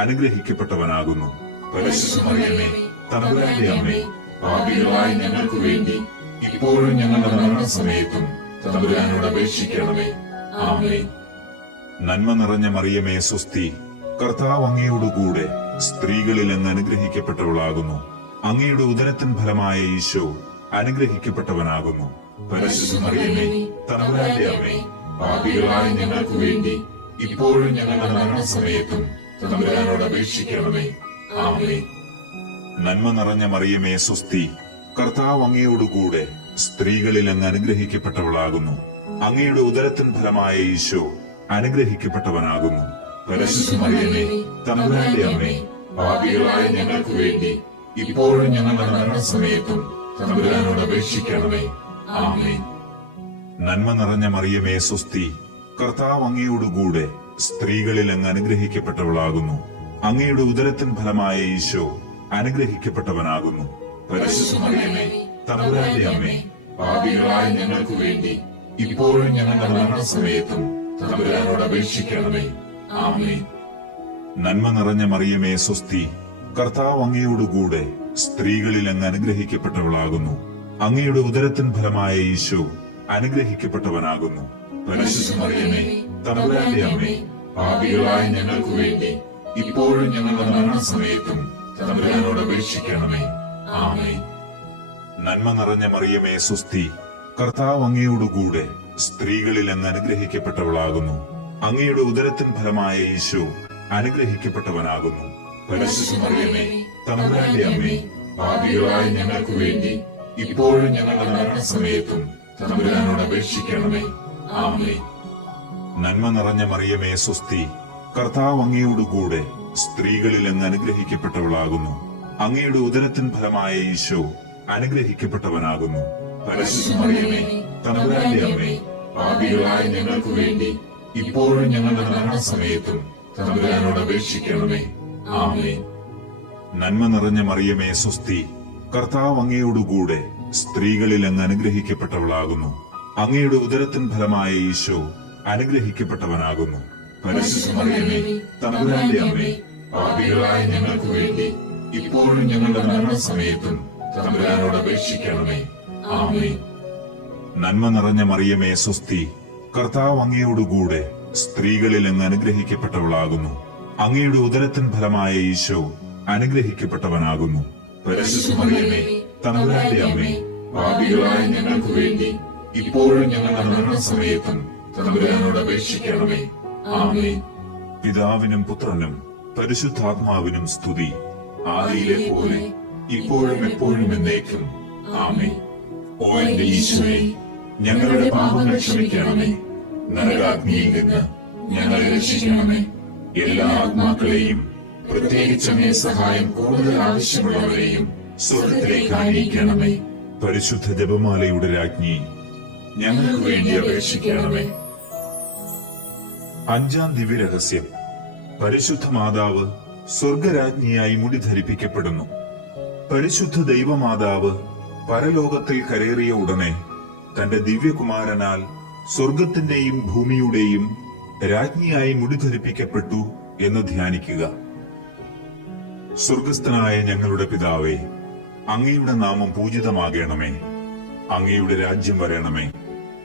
അനുഗ്രഹിക്കപ്പെട്ടവനാകുന്നു. പരിശുദ്ധ മറിയമേ, തമ്പുരാന്റെ അമ്മേ, പാപികളായ ഞങ്ങൾക്ക് വേണ്ടി ഇപ്പോഴും ഞങ്ങളുടെ മരണസമയത്തും തമ്പുരാനോട് അപേക്ഷിക്കണമേ. ആമേൻ. നന്മ നിറഞ്ഞ മറിയമേ സ്വസ്തി, കർത്താവ് അങ്ങയോടുകൂടെ സ്ത്രീകളിൽ അങ്ങ് അനുഗ്രഹിക്കപ്പെട്ടവളാകുന്നു. അങ്ങയുടെ ഉദരത്തിൻ ഫലമായ ഈശോ അനുഗ്രഹിക്കപ്പെട്ടവനാകുന്നു. പരിശുദ്ധ മറിയമേ, തമ്പുരാന്റെ അമ്മേ, പാപികളായ ഞങ്ങൾക്ക് വേണ്ടി ഇപ്പോഴും ഞങ്ങളുടെ മരണസമയത്തും തമ്പുരാനോട് അപേക്ഷിക്കണമേ. ആമേൻ. നന്മ നിറഞ്ഞ മറിയമേ സ്വസ്തി, കർത്താവ് അങ്ങയോടുകൂടെ സ്ത്രീകളിൽ അങ്ങ് അനുഗ്രഹിക്കപ്പെട്ടവളാകുന്നു. അങ്ങയുടെ ഉദരത്തിൻ ഫലമായ ഈശോ അനുഗ്രഹിക്കപ്പെട്ടവനാകുന്നു. പരിശുദ്ധ മറിയമേ, തമ്പുരാന്റെ അമ്മേ, പാപികളായ ഞങ്ങൾക്ക് വേണ്ടി ഇപ്പോഴും ഞങ്ങളുടെ മരണസമയത്തും തമ്പുരാനോട് അപേക്ഷിക്കണമേ. ആമേൻ. നന്മ നിറഞ്ഞ മറിയമേ സ്വസ്തി, കർത്താവ് അങ്ങയോടുകൂടെ സ്ത്രീകളിൽ അങ്ങ് അനുഗ്രഹിക്കപ്പെട്ടവളാകുന്നു. അങ്ങയുടെ ഉദരത്തിൻ ഫലമായ ഈശോ അനുഗ്രഹിക്കപ്പെട്ടവനാകുന്നു. പരിശുദ്ധ മറിയമേ, തമ്പുരാന്റെ അമ്മേ, പാപികളായ ഞങ്ങൾക്ക് വേണ്ടി ഇപ്പോഴും ഞങ്ങളുടെ മരണസമയത്തും തമ്പുരാനോട് അപേക്ഷിക്കണമേ. ആമേൻ. നന്മ നിറഞ്ഞ മറിയമേ സ്വസ്തി, കർത്താവ് അങ്ങയോടുകൂടെ സ്ത്രീകളിൽ അങ്ങ് അനുഗ്രഹിക്കപ്പെട്ടവളാകുന്നു. അങ്ങയുടെ ഉദരത്തിൻ ഫലമായ ഈശോ അനുഗ്രഹിക്കപ്പെട്ടവനാകുന്നു. പരിശുദ്ധ മറിയമേ, തമ്പുരാന്റെ അമ്മേ, പാപികളായ ഞങ്ങൾക്ക് വേണ്ടി ഇപ്പോഴും ഞങ്ങളുടെ മരണസമയത്തും തമ്പുരാനോട് അപേക്ഷിക്കണമേ. ആമേൻ. നന്മ നിറഞ്ഞ മറിയമേ സ്വസ്തി, കർത്താവ് അങ്ങയോടുകൂടെ സ്ത്രീകളിൽ അങ്ങ് അനുഗ്രഹിക്കപ്പെട്ടവളാകുന്നു. അങ്ങയുടെ ഉദരത്തിൻ ഫലമായ ഈശോ അനുഗ്രഹിക്കപ്പെട്ടവനാകുന്നു. പരിശുദ്ധ മറിയമേ, തമ്പുരാന്റെ അമ്മേ, പാപികളായ ഞങ്ങൾക്ക് വേണ്ടി ഇപ്പോഴും ഞങ്ങളുടെ മരണസമയത്തും തമ്പുരാനോട് അപേക്ഷിക്കണമേ. ആമേൻ. നന്മ നിറഞ്ഞ മറിയമേ സ്വസ്തി, കർത്താവ് അങ്ങയോടുകൂടെ സ്ത്രീകളിൽ അങ്ങ് അനുഗ്രഹിക്കപ്പെട്ടവളാകുന്നു. അങ്ങയുടെ ഉദരത്തിൻ ഫലമായ ഈശോ അനുഗ്രഹിക്കപ്പെട്ടവനാകുന്നു. പരിശുദ്ധ മറിയമേ, തമ്പുരാന്റെ അമ്മേ, പാപികളായ ഞങ്ങൾക്ക് വേണ്ടി ഇപ്പോഴും ഞങ്ങളുടെ മരണസമയത്തും തമ്പുരാനോട് അപേക്ഷിക്കണമേ. ആമേൻ. നന്മ നിറഞ്ഞ മറിയമേ സ്വസ്തി, കർത്താവ് അങ്ങയോടുകൂടെ സ്ത്രീകളിൽ അങ്ങ് അനുഗ്രഹിക്കപ്പെട്ടവളാകുന്നു. അങ്ങയുടെ ഉദരത്തിൻ ഫലമായ ഈശോ അനുഗ്രഹിക്കപ്പെട്ടവനാകുന്നു. പരിശുദ്ധ മറിയമേ, തമ്പുരാന്റെ അമ്മേ, പാപികളായ ഞങ്ങൾക്ക് വേണ്ടി ഇപ്പോഴും ഞങ്ങളുടെ മരണസമയത്തും തമ്പുരാനോട് അപേക്ഷിക്കണമേ. ആമേൻ. നന്മ നിറഞ്ഞ മറിയമേ സ്വസ്തി, കർത്താവ് അങ്ങയോടുകൂടെ സ്ത്രീകളിൽ അങ്ങ് അനുഗ്രഹിക്കപ്പെട്ടവളാകുന്നു. അങ്ങയുടെ ഉദരത്തിൻ ഫലമായ ഈശോ അനുഗ്രഹിക്കപ്പെട്ടവനാകുന്നു. പരിശുദ്ധ മറിയമേ, തമ്പുരാന്റെ അമ്മേ, പാപികളായ ഞങ്ങൾക്ക് വേണ്ടി ഇപ്പോഴും ഞങ്ങളുടെ മരണസമയത്തും തമ്പുരാനോട് അപേക്ഷിക്കണമേ. ആമേൻ. പിതാവിനും പുത്രനും പരിശുദ്ധാത്മാവിനും സ്തുതി. ആദിയിലെ പോലെ ഇപ്പോഴും എപ്പോഴും എന്നേക്കും. ആമേൻ. ഓ എന്റെ ഈശോയെ, ഞങ്ങളുടെ പാപങ്ങൾ ക്ഷമിക്കണമേ. നരകാഗ്നിയിൽ നിന്ന് ഞങ്ങളെ രക്ഷിക്കണമേ. എല്ലാ ആത്മാക്കളെയും, പ്രത്യേകിച്ച് അങ്ങേ സഹായം കൂടുതൽ ആവശ്യമുള്ളവരെയും സ്വർഗത്തിലേക്ക് ആനയിക്കണമേ. പരിശുദ്ധ ജപമാലയുടെ രാജ്ഞി, ഞങ്ങൾക്ക് വേണ്ടി അപേക്ഷിക്കണമേ. അഞ്ചാം ദിവ്യരഹസ്യം. പരിശുദ്ധ മാതാവ് സ്വർഗരാജ്ഞിയായി മുടി ധരിപ്പിക്കപ്പെടുന്നു. പരിശുദ്ധ ദൈവമാതാവ് പരലോകത്തിൽ കരേറിയ ഉടനെ തന്റെ ദിവ്യകുമാരനാൽ സ്വർഗത്തിന്റെയും ഭൂമിയുടെയും രാജ്ഞിയായി മുടി ധരിപ്പിക്കപ്പെട്ടു എന്ന് ധ്യാനിക്കുക. സ്വർഗസ്ഥനായ ഞങ്ങളുടെ പിതാവേ, അങ്ങയുടെ നാമം പൂജിതമാകണമേ. അങ്ങയുടെ രാജ്യം വരണമേ.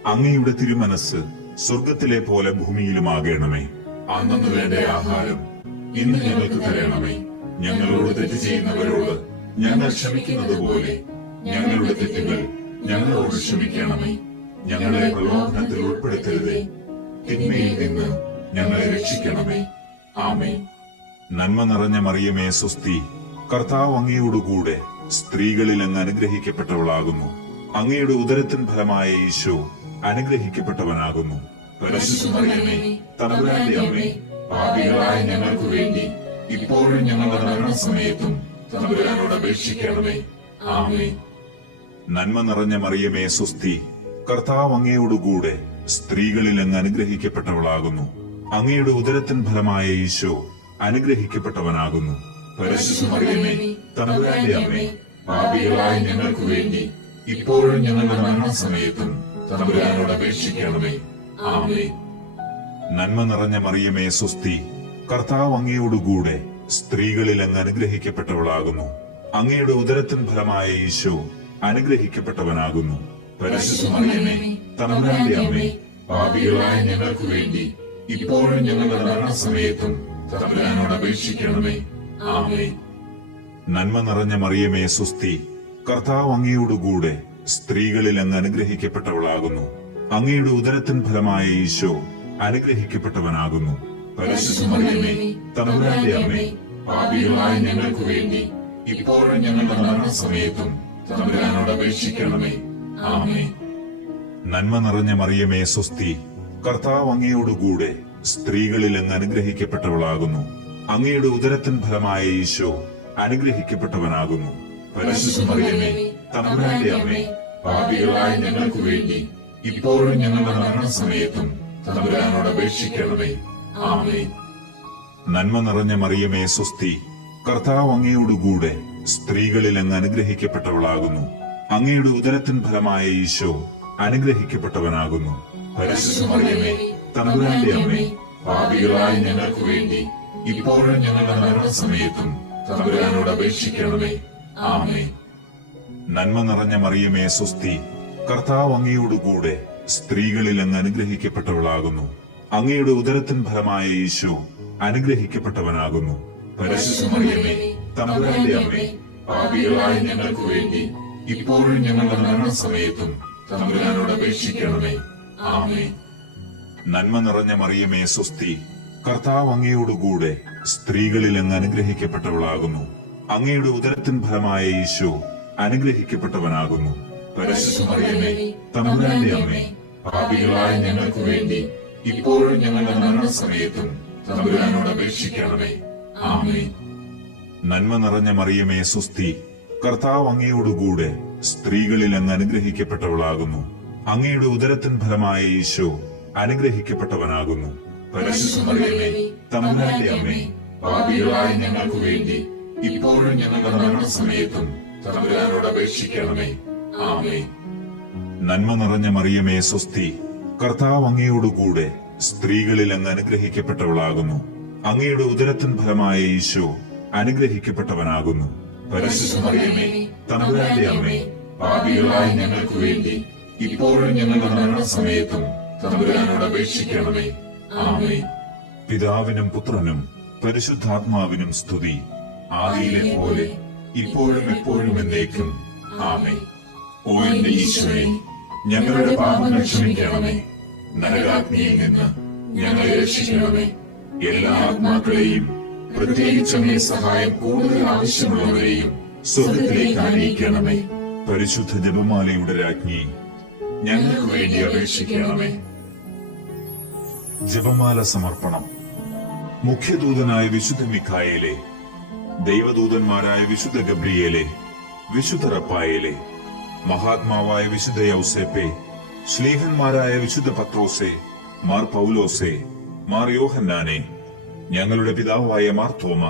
അങ്ങയുടെ തിരുമനസ് സ്വർഗത്തിലെ പോലെ ഭൂമിയിലുമാകണമേ. അന്നു വേണ്ട ആഹാരം ഇന്ന് ഞങ്ങൾക്ക് തരണമേ. ഞങ്ങളോട് തെറ്റ് ചെയ്യുന്നവരോട് ഞങ്ങൾ ക്ഷമിക്കുന്നത് പോലെ ഞങ്ങളുടെ തെറ്റുകൾ ഞങ്ങളോട് ക്ഷമിക്കണമേ. ഞങ്ങളെ പ്രലോഭനത്തിൽ ഉൾപ്പെടുത്തരുതേ, തിന്മയിൽ നിന്ന് ഞങ്ങളെ രക്ഷിക്കണമേ. ആമേൻ. നന്മ നിറഞ്ഞ മറിയമേ സ്വസ്തി, കർത്താവ് അങ്ങയോടുകൂടെ സ്ത്രീകളിൽ അങ്ങ് അനുഗ്രഹിക്കപ്പെട്ടവളാകുന്നു. അങ്ങയുടെ ഉദരത്തിൻ ഫലമായ ഈശോ അനുഗ്രഹിക്കപ്പെട്ടവനാകുന്നു. പരിശുദ്ധ മറിയമേ, തമ്പുരാന്റെ അമ്മേ, പാപികളായ ഞങ്ങൾക്ക് വേണ്ടി ഇപ്പോഴും ഞങ്ങളുടെ മരണസമയത്തും തമ്പുരാനോട് അപേക്ഷിക്കണമേ. ആമേൻ. നന്മ നിറഞ്ഞ മറിയമേ സ്വസ്തി, കർത്താവ് അങ്ങയോടുകൂടെ സ്ത്രീകളിൽ അങ്ങ് അനുഗ്രഹിക്കപ്പെട്ടവളാകുന്നു. അങ്ങയുടെ ഉദരത്തിൻ ഫലമായ ഈശോ അനുഗ്രഹിക്കപ്പെട്ടവനാകുന്നു. പരിശുദ്ധ മറിയമേ, തമ്പുരാന്റെ അമ്മേ, പാപികളായ ഞങ്ങൾക്ക് വേണ്ടി ഇപ്പോഴും ഞങ്ങളുടെ മരണസമയത്തും തമ്പുരാനോട് അപേക്ഷിക്കണമേ. ആമേൻ. നന്മ നിറഞ്ഞ മറിയമേ സ്വസ്തി, കർത്താവ് അങ്ങയോടുകൂടെ സ്ത്രീകളിൽ അങ്ങ് അനുഗ്രഹിക്കപ്പെട്ടവളാകുന്നു. അങ്ങയുടെ ഉദരത്തിൻ ഫലമായ ഈശോ അനുഗ്രഹിക്കപ്പെട്ടവനാകുന്നു. പരിശുദ്ധ മറിയമേ, തമ്പുരാന്റെ അമ്മേ, പാപികളായ ഞങ്ങൾക്ക് വേണ്ടി ഇപ്പോഴും ഞങ്ങളുടെ മരണസമയത്തും തമ്പുരാനോട് അപേക്ഷിക്കണമേ. ആമേൻ. നന്മ നിറഞ്ഞ മറിയമേ സ്വസ്തി, കർത്താവ് അങ്ങയോടുകൂടെ സ്ത്രീകളിൽ അങ്ങ് അനുഗ്രഹിക്കപ്പെട്ടവളാകുന്നു. അങ്ങയുടെ ഉദരത്തിൻ ഫലമായ ഈശോ അനുഗ്രഹിക്കപ്പെട്ടവനാകുന്നു. പരിശുദ്ധ മറിയമേ, തമ്പുരാന്റെ അമ്മേ, പാപികളായ ഞങ്ങൾക്ക് വേണ്ടി ഇപ്പോഴും ഞങ്ങളുടെ മരണസമയത്തും തമ്പുരാനോട് അപേക്ഷിക്കണമേ. ആമേൻ. നന്മ നിറഞ്ഞ മറിയമേ സ്വസ്തി, കർത്താവ് അങ്ങയോടുകൂടെ സ്ത്രീകളിൽ അങ്ങ് അനുഗ്രഹിക്കപ്പെട്ടവളാകുന്നു. അങ്ങയുടെ ഉദരത്തിൻ ഫലമായ ഈശോ അനുഗ്രഹിക്കപ്പെട്ടവനാകുന്നു. പരിശുദ്ധ മറിയമേ, തമ്പുരാന്റെ അമ്മേ, പാപികളായ ഞങ്ങൾക്ക് വേണ്ടി ഇപ്പോഴും ഞങ്ങളുടെ മരണസമയത്തും തമ്പുരാനോട് അപേക്ഷിക്കണമേ. ആമേൻ. നന്മ നിറഞ്ഞ മറിയമേ സ്വസ്തി, കർത്താവ് അങ്ങയോടുകൂടെ സ്ത്രീകളിൽ അങ്ങ് അനുഗ്രഹിക്കപ്പെട്ടവളാകുന്നു. അങ്ങയുടെ ഉദരത്തിൻ ഫലമായ ഈശോ അനുഗ്രഹിക്കപ്പെട്ടവനാകുന്നു. പരിശുദ്ധ മറിയമേ, തമ്പുരാന്റെ അമ്മേ, പാപികളായ ഞങ്ങൾക്ക് വേണ്ടി ഇപ്പോഴും ഞങ്ങളുടെ മരണസമയത്തും തമ്പുരാനോട് അപേക്ഷിക്കണമേ. ആമേൻ. നന്മ നിറഞ്ഞ മറിയമേ സ്വസ്തി, കർത്താവ് അങ്ങയോടുകൂടെ സ്ത്രീകളിൽ അങ്ങ് അനുഗ്രഹിക്കപ്പെട്ടവളാകുന്നു. അങ്ങയുടെ ഉദരത്തിൻ ഫലമായ ഈശോ അനുഗ്രഹിക്കപ്പെട്ടവനാകുന്നു. പരിശുദ്ധ മറിയമേ, തമ്പുരാന്റെ അമ്മേ, പാപികളായ ഞങ്ങൾക്ക് വേണ്ടി ഇപ്പോഴും ഞങ്ങളുടെ മരണസമയത്തും തമ്പുരാനോട് അപേക്ഷിക്കണമേ. ആമേൻ. നന്മ നിറഞ്ഞ മറിയമേ സ്വസ്തി, കർത്താവ് അങ്ങയോടുകൂടെ സ്ത്രീകളിൽ അങ്ങ് അനുഗ്രഹിക്കപ്പെട്ടവളാകുന്നു. അങ്ങയുടെ ഉദരത്തിൻ ഫലമായ ഈശോ അനുഗ്രഹിക്കപ്പെട്ടവനാകുന്നു. പരിശുദ്ധ മറിയമേ, തമ്പുരാന്റെ അമ്മേ, പാപികളായ ഞങ്ങൾക്ക് വേണ്ടി ഇപ്പോഴും ഞങ്ങളുടെ മരണസമയത്തും തമ്പുരാനോട് അപേക്ഷിക്കണമേ. ആമേൻ. നന്മ നിറഞ്ഞ മറിയമേ സ്വസ്തി, കർത്താവ് അങ്ങയോടുകൂടെ സ്ത്രീകളിൽ അങ്ങ് അനുഗ്രഹിക്കപ്പെട്ടവളാകുന്നു. അങ്ങയുടെ ഉദരത്തിൻ ഫലമായ ഈശോ അനുഗ്രഹിക്കപ്പെട്ടവനാകുന്നു. പരിശുദ്ധ മറിയമേ, തമ്പുരാന്റെ അമ്മേ, പാപികളായ ഞങ്ങൾക്ക് വേണ്ടി ഇപ്പോഴും ഞങ്ങളുടെ മരണസമയത്തും തമ്പുരാനോട് അപേക്ഷിക്കണമേ. ആമേൻ. നന്മ നിറഞ്ഞ മറിയമേ സ്വസ്തി, കർത്താവ് അങ്ങയോടുകൂടെ സ്ത്രീകളിൽ അങ്ങ് അനുഗ്രഹിക്കപ്പെട്ടവളാകുന്നു. അങ്ങയുടെ ഉദരത്തിൻ ഫലമായ ഈശോ അനുഗ്രഹിക്കപ്പെട്ടവനാകുന്നു. പരിശുദ്ധ മറിയമേ, തമ്പുരാന്റെ അമ്മേ, പാപികളായ ഞങ്ങൾക്ക് വേണ്ടി ഇപ്പോഴും ഞങ്ങളുടെ മരണസമയത്തും തമ്പുരാനോട് അപേക്ഷിക്കണമേ. ആമേൻ. പിതാവിനും പുത്രനും പരിശുദ്ധാത്മാവിനും സ്തുതി, ആദിയിലെ പോലെ ഇപ്പോഴും എപ്പോഴും എന്നേക്കും. ആമേൻ. ഓ എന്റെ ഈശോയെ, ഞങ്ങളുടെ പാപങ്ങൾ ക്ഷമിക്കണമേ. നരകാഗ്നിയിൽ നിന്ന് ഞങ്ങളെ രക്ഷിക്കണമേ. എല്ലാ ആത്മാക്കളെയും, പ്രത്യേകിച്ച് അങ്ങേ സഹായം കൂടുതൽ ആവശ്യമുള്ളവരെയും സ്വർഗത്തിലേക്ക് ആനയിക്കണമേ. പരിശുദ്ധ ജപമാലയുടെ രാജ്ഞി, ഞങ്ങൾക്ക് വേണ്ടി അപേക്ഷിക്കണമേ. ജപമാല സമർപ്പണം. മുഖ്യദൂതനായ വിശുദ്ധ മിഖായേലെ, ദൈവദൂതന്മാരായ വിശുദ്ധ ഗബ്രിയേലെ, വിശുദ്ധ റപ്പായേലെ, മഹാത്മാവായ വിശുദ്ധ യൗസേപ്പെ, ശ്ലീഹന്മാരായ വിശുദ്ധ പത്രോസെ, മാർ പൗലോസെ, മാർ യോഹന്നാനെ, ഞങ്ങളുടെ പിതാവായ മാർ തോമ,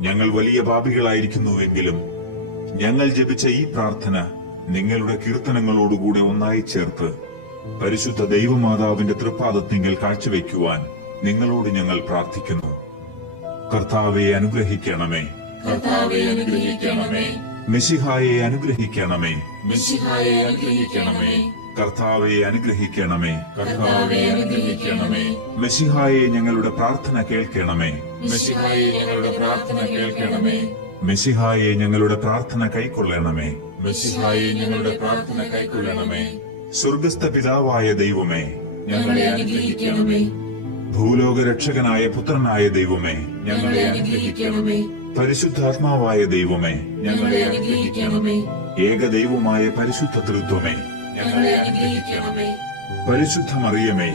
ഞങ്ങൾ വലിയ പാപികളായിരിക്കുന്നുവെങ്കിലും ഞങ്ങൾ ജപിച്ച ഈ പ്രാർത്ഥന നിങ്ങളുടെ കീർത്തനങ്ങളോടുകൂടെ ഒന്നായി ചേർത്ത് പരിശുദ്ധ ദൈവമാതാവിന്റെ തൃപ്പാദത്തിങ്കൽ കാഴ്ചവെക്കുവാൻ നിങ്ങളോട് ഞങ്ങൾ പ്രാർത്ഥിക്കുന്നു. കർത്താവെ അനുഗ്രഹിക്കണമേ. കർത്താവെ അനുഗ്രഹിക്കണമേ. മെശിഹായെ അനുഗ്രഹിക്കണമേ. മെശിഹായെ അനുഗ്രഹിക്കണമേ. കർത്താവെ അനുഗ്രഹിക്കണമേ. കർത്താവെ അനുഗ്രഹിക്കണമേ. മെശിഹായെ ഞങ്ങളുടെ പ്രാർത്ഥന കേൾക്കണമേ. മെശിഹായെ ഞങ്ങളുടെ പ്രാർത്ഥന കേൾക്കണമേ. മെശിഹായെ ഞങ്ങളുടെ പ്രാർത്ഥന കൈക്കൊള്ളണമേ. മെശിഹായെ ഞങ്ങളുടെ പ്രാർത്ഥന കൈക്കൊള്ളണമേ. സ്വർഗസ്ഥ പിതാവായ ദൈവമേ, ഞങ്ങളെ അനുഗ്രഹിക്കണമേ. ഭൂലോക രക്ഷകനായ പുത്രനായ ദൈവമേ, ഞങ്ങളെ അനുഗ്രഹിക്കണമേ. പരിശുദ്ധാത്മാവായ ദൈവമേ, ഞങ്ങളെ അനുഗ്രഹിക്കണമേ. ഏകദൈവമായ പരിശുദ്ധ തൃത്വമേ, ഞങ്ങളെ അനുഗ്രഹിക്കണമേ. പരിശുദ്ധ മറിയമേ,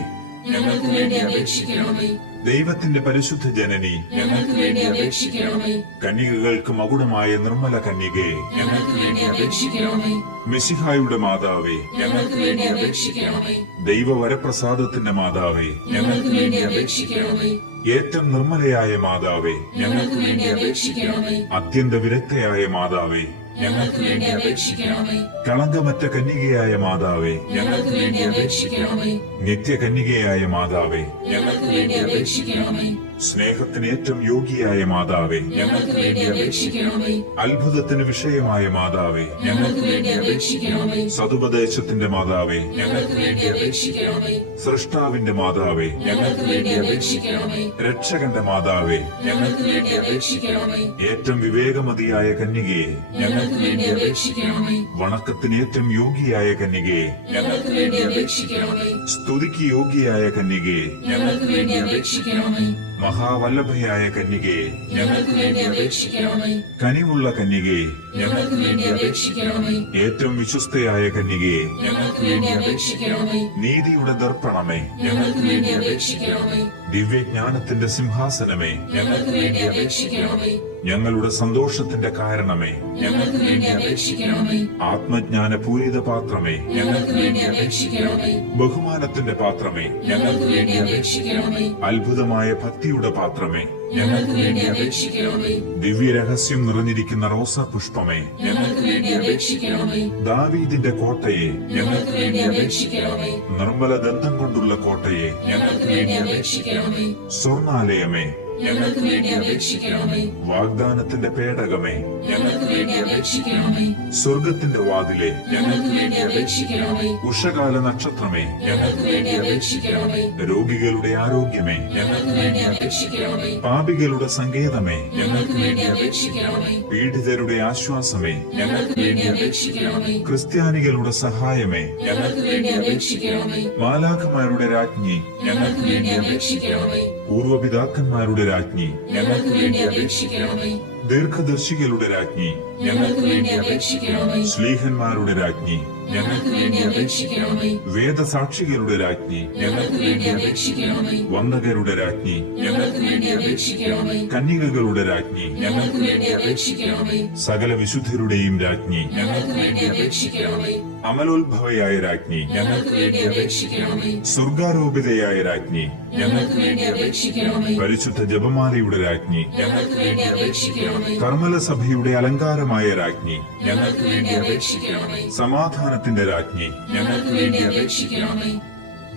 ഞങ്ങൾക്ക് വേണ്ടി അപേക്ഷിക്കണമേ. ദൈവത്തിന്റെ പരിശുദ്ധ ജനനി, ഞങ്ങൾക്ക് വേണ്ടി അപേക്ഷിക്കണമേ. കന്യകകൾക്ക് മകുടമായ നിർമ്മല കന്യകേ, ഞങ്ങൾക്ക് വേണ്ടി അപേക്ഷിക്കണമേ. മെശിഹായുടെ മാതാവേ, ഞങ്ങൾക്ക് വേണ്ടി അപേക്ഷിക്കണമേ. ദൈവവരപ്രസാദത്തിന്റെ മാതാവേ, ഞങ്ങൾക്ക് വേണ്ടി അപേക്ഷിക്കണമേ. ഏറ്റവും നിർമ്മലയായ മാതാവേ, ഞങ്ങൾക്ക് വേണ്ടി അപേക്ഷിക്കണമേ. അത്യന്ത വിരക്തയായ മാതാവേ, ഞങ്ങൾക്ക് വേണ്ടി അപേക്ഷിക്കണമേ. കളങ്കമറ്റ കന്യകയായ മാതാവേ, ഞങ്ങൾക്ക് വേണ്ടി അപേക്ഷിക്കണമേ. നിത്യകന്യകയായ മാതാവേ, ഞങ്ങൾക്ക് വേണ്ടി അപേക്ഷിക്കണമേ. സ്നേഹത്തിന് ഏറ്റവും യോഗ്യയായ മാതാവേ, ഞങ്ങൾക്ക് വേണ്ടി അപേക്ഷിക്കണമേ. അത്ഭുതത്തിന് വിഷയമായ മാതാവേ, ഞങ്ങൾക്ക് വേണ്ടി അപേക്ഷിക്കണമേ. സതുപദേശത്തിന്റെ മാതാവേ, ഞങ്ങൾക്ക് വേണ്ടി അപേക്ഷിക്കണമേ. സൃഷ്ടാവിന്റെ മാതാവേ, ഞങ്ങൾക്ക് വേണ്ടി അപേക്ഷിക്കണമേ. രക്ഷകന്റെ മാതാവേ, ഞങ്ങൾക്ക് വേണ്ടി അപേക്ഷിക്കണമേ. ഏറ്റവും വിവേകമതിയായ കന്യകയെ, ഞങ്ങൾക്ക് വേണ്ടി അപേക്ഷിക്കണമേ. വണക്കത്തിന് ഏറ്റവും യോഗ്യയായ കന്യകയെ, ഞങ്ങൾക്ക് വേണ്ടി അപേക്ഷിക്കണമേ. സ്തുതിക്ക് യോഗ്യയായ കന്യകയെ, ഞങ്ങൾക്ക് വേണ്ടി അപേക്ഷിക്കണമേ. മഹാവല്ലഭയായ കന്യകയെ, ഞങ്ങൾക്ക് വേണ്ടി അപേക്ഷിക്കണമേ. കനിവുള്ള കന്യകയെ, ഞങ്ങൾക്ക് വേണ്ടി അപേക്ഷിക്കണമേ. ഏറ്റവും വിശ്വസ്തയായ കന്യകയെ, ഞങ്ങൾക്ക് വേണ്ടി അപേക്ഷിക്കണമേ. നീതിയുടെ ദർപ്പണമേ, ഞങ്ങൾക്ക് വേണ്ടി അപേക്ഷിക്കണമേ. ദിവ്യജ്ഞാനത്തിന്റെ സിംഹാസനമേ, ഞങ്ങൾക്ക് വേണ്ടി അപേക്ഷിക്കണമേ. ഞങ്ങളുടെ സന്തോഷത്തിന്റെ കാരണമേ, ഞങ്ങൾക്ക് വേണ്ടി അപേക്ഷിക്കണമേ. ആത്മജ്ഞാന പൂരിത പാത്രമേ, ഞങ്ങൾക്ക് വേണ്ടി അപേക്ഷിക്കണമേ. ബഹുമാനത്തിന്റെ പാത്രമേ, ഞങ്ങൾക്ക് വേണ്ടി അപേക്ഷിക്കണമേ. അത്ഭുതമായ ഭക്തിയുടെ പാത്രമേ, ഞങ്ങൾക്ക് വേണ്ടി അപേക്ഷിക്കണമേ. ദിവ്യരഹസ്യം നിറഞ്ഞിരിക്കുന്ന റോസാ പുഷ്പമേ, ഞങ്ങൾക്ക് വേണ്ടി അപേക്ഷിക്കണമേ. ദാവീദിന്റെ കോട്ടയെ, ഞങ്ങൾക്ക് വേണ്ടി അപേക്ഷിക്കണമേ. നിർമ്മല ദന്തം കൊണ്ടുള്ള കോട്ടയെ, ഞങ്ങൾക്ക് വേണ്ടി അപേക്ഷിക്കണമേ. സ്വർണാലയമേ, ഞങ്ങൾക്ക് വേണ്ടി അപേക്ഷിക്കണമേ. വാഗ്ദാനത്തിന്റെ പേടകമേ, ഞങ്ങൾക്ക് വേണ്ടി അപേക്ഷിക്കണമേ. സ്വർഗത്തിന്റെ വാതിലെ, ഞങ്ങൾക്ക് വേണ്ടി അപേക്ഷിക്കണമേ. ഉഷകാല നക്ഷത്രമേ, ഞങ്ങൾക്ക് വേണ്ടി അപേക്ഷിക്കണമേ. രോഗികളുടെ ആരോഗ്യമേ, ഞങ്ങൾക്ക് വേണ്ടി അപേക്ഷിക്കണമേ. പാപികളുടെ സങ്കേതമേ, ഞങ്ങൾക്ക് വേണ്ടി അപേക്ഷിക്കണമേ. പീഡിതരുടെ ആശ്വാസമേ, ഞങ്ങൾക്ക് വേണ്ടി അപേക്ഷിക്കണമേ. ക്രിസ്ത്യാനികളുടെ സഹായമേ, ഞങ്ങൾക്ക് വേണ്ടി അപേക്ഷിക്കണമേ. മാലാഖമാരുടെ രാജ്ഞി, ഞങ്ങൾക്ക് വേണ്ടി അപേക്ഷിക്കണമേ. പൂർവപിതാക്കന്മാരുടെ രാജ്ഞി, ഞങ്ങൾക്ക് വേണ്ടി അപേക്ഷിക്കണമേ. ദീർഘദർശികളുടെ രാജ്ഞി, ഞങ്ങൾക്ക് വേണ്ടി അപേക്ഷിക്കണമേ. ശ്ലീഹന്മാരുടെ രാജ്ഞി, ഞങ്ങൾക്ക് വേണ്ടി അപേക്ഷിക്കണമേ. വേദസാക്ഷികളുടെ രാജ്ഞി, ഞങ്ങൾക്ക് വേണ്ടി അപേക്ഷിക്കണമേ. വന്ദകരുടെ രാജ്ഞി, ഞങ്ങൾക്ക് വേണ്ടി അപേക്ഷിക്കണമേ. കന്യകകളുടെ രാജ്ഞി, ഞങ്ങൾക്ക് വേണ്ടി അപേക്ഷിക്കണമേ. സകല വിശുദ്ധരുടെയും രാജ്ഞി, ഞങ്ങൾക്ക് വേണ്ടി അപേക്ഷിക്കണമേ. അമലോത്ഭവയായ രാജ്ഞി, ഞങ്ങൾക്ക് വേണ്ടി അപേക്ഷിക്കണമേ. സ്വർഗാരോപിതയായ രാജ്ഞി, ഞങ്ങൾക്ക് വേണ്ടി അപേക്ഷിക്കണമേ. പരിശുദ്ധ ജപമാലയുടെ രാജ്ഞി, ഞങ്ങൾക്ക് വേണ്ടി അപേക്ഷിക്കണമേ. കർമ്മല സഭയുടെ അലങ്കാരമായ രാജ്ഞി, ഞങ്ങൾക്ക് വേണ്ടി അപേക്ഷിക്കണമേ. സമാധാനത്തിന്റെ രാജ്ഞി, ഞങ്ങൾക്ക് വേണ്ടി അപേക്ഷിക്കണമേ.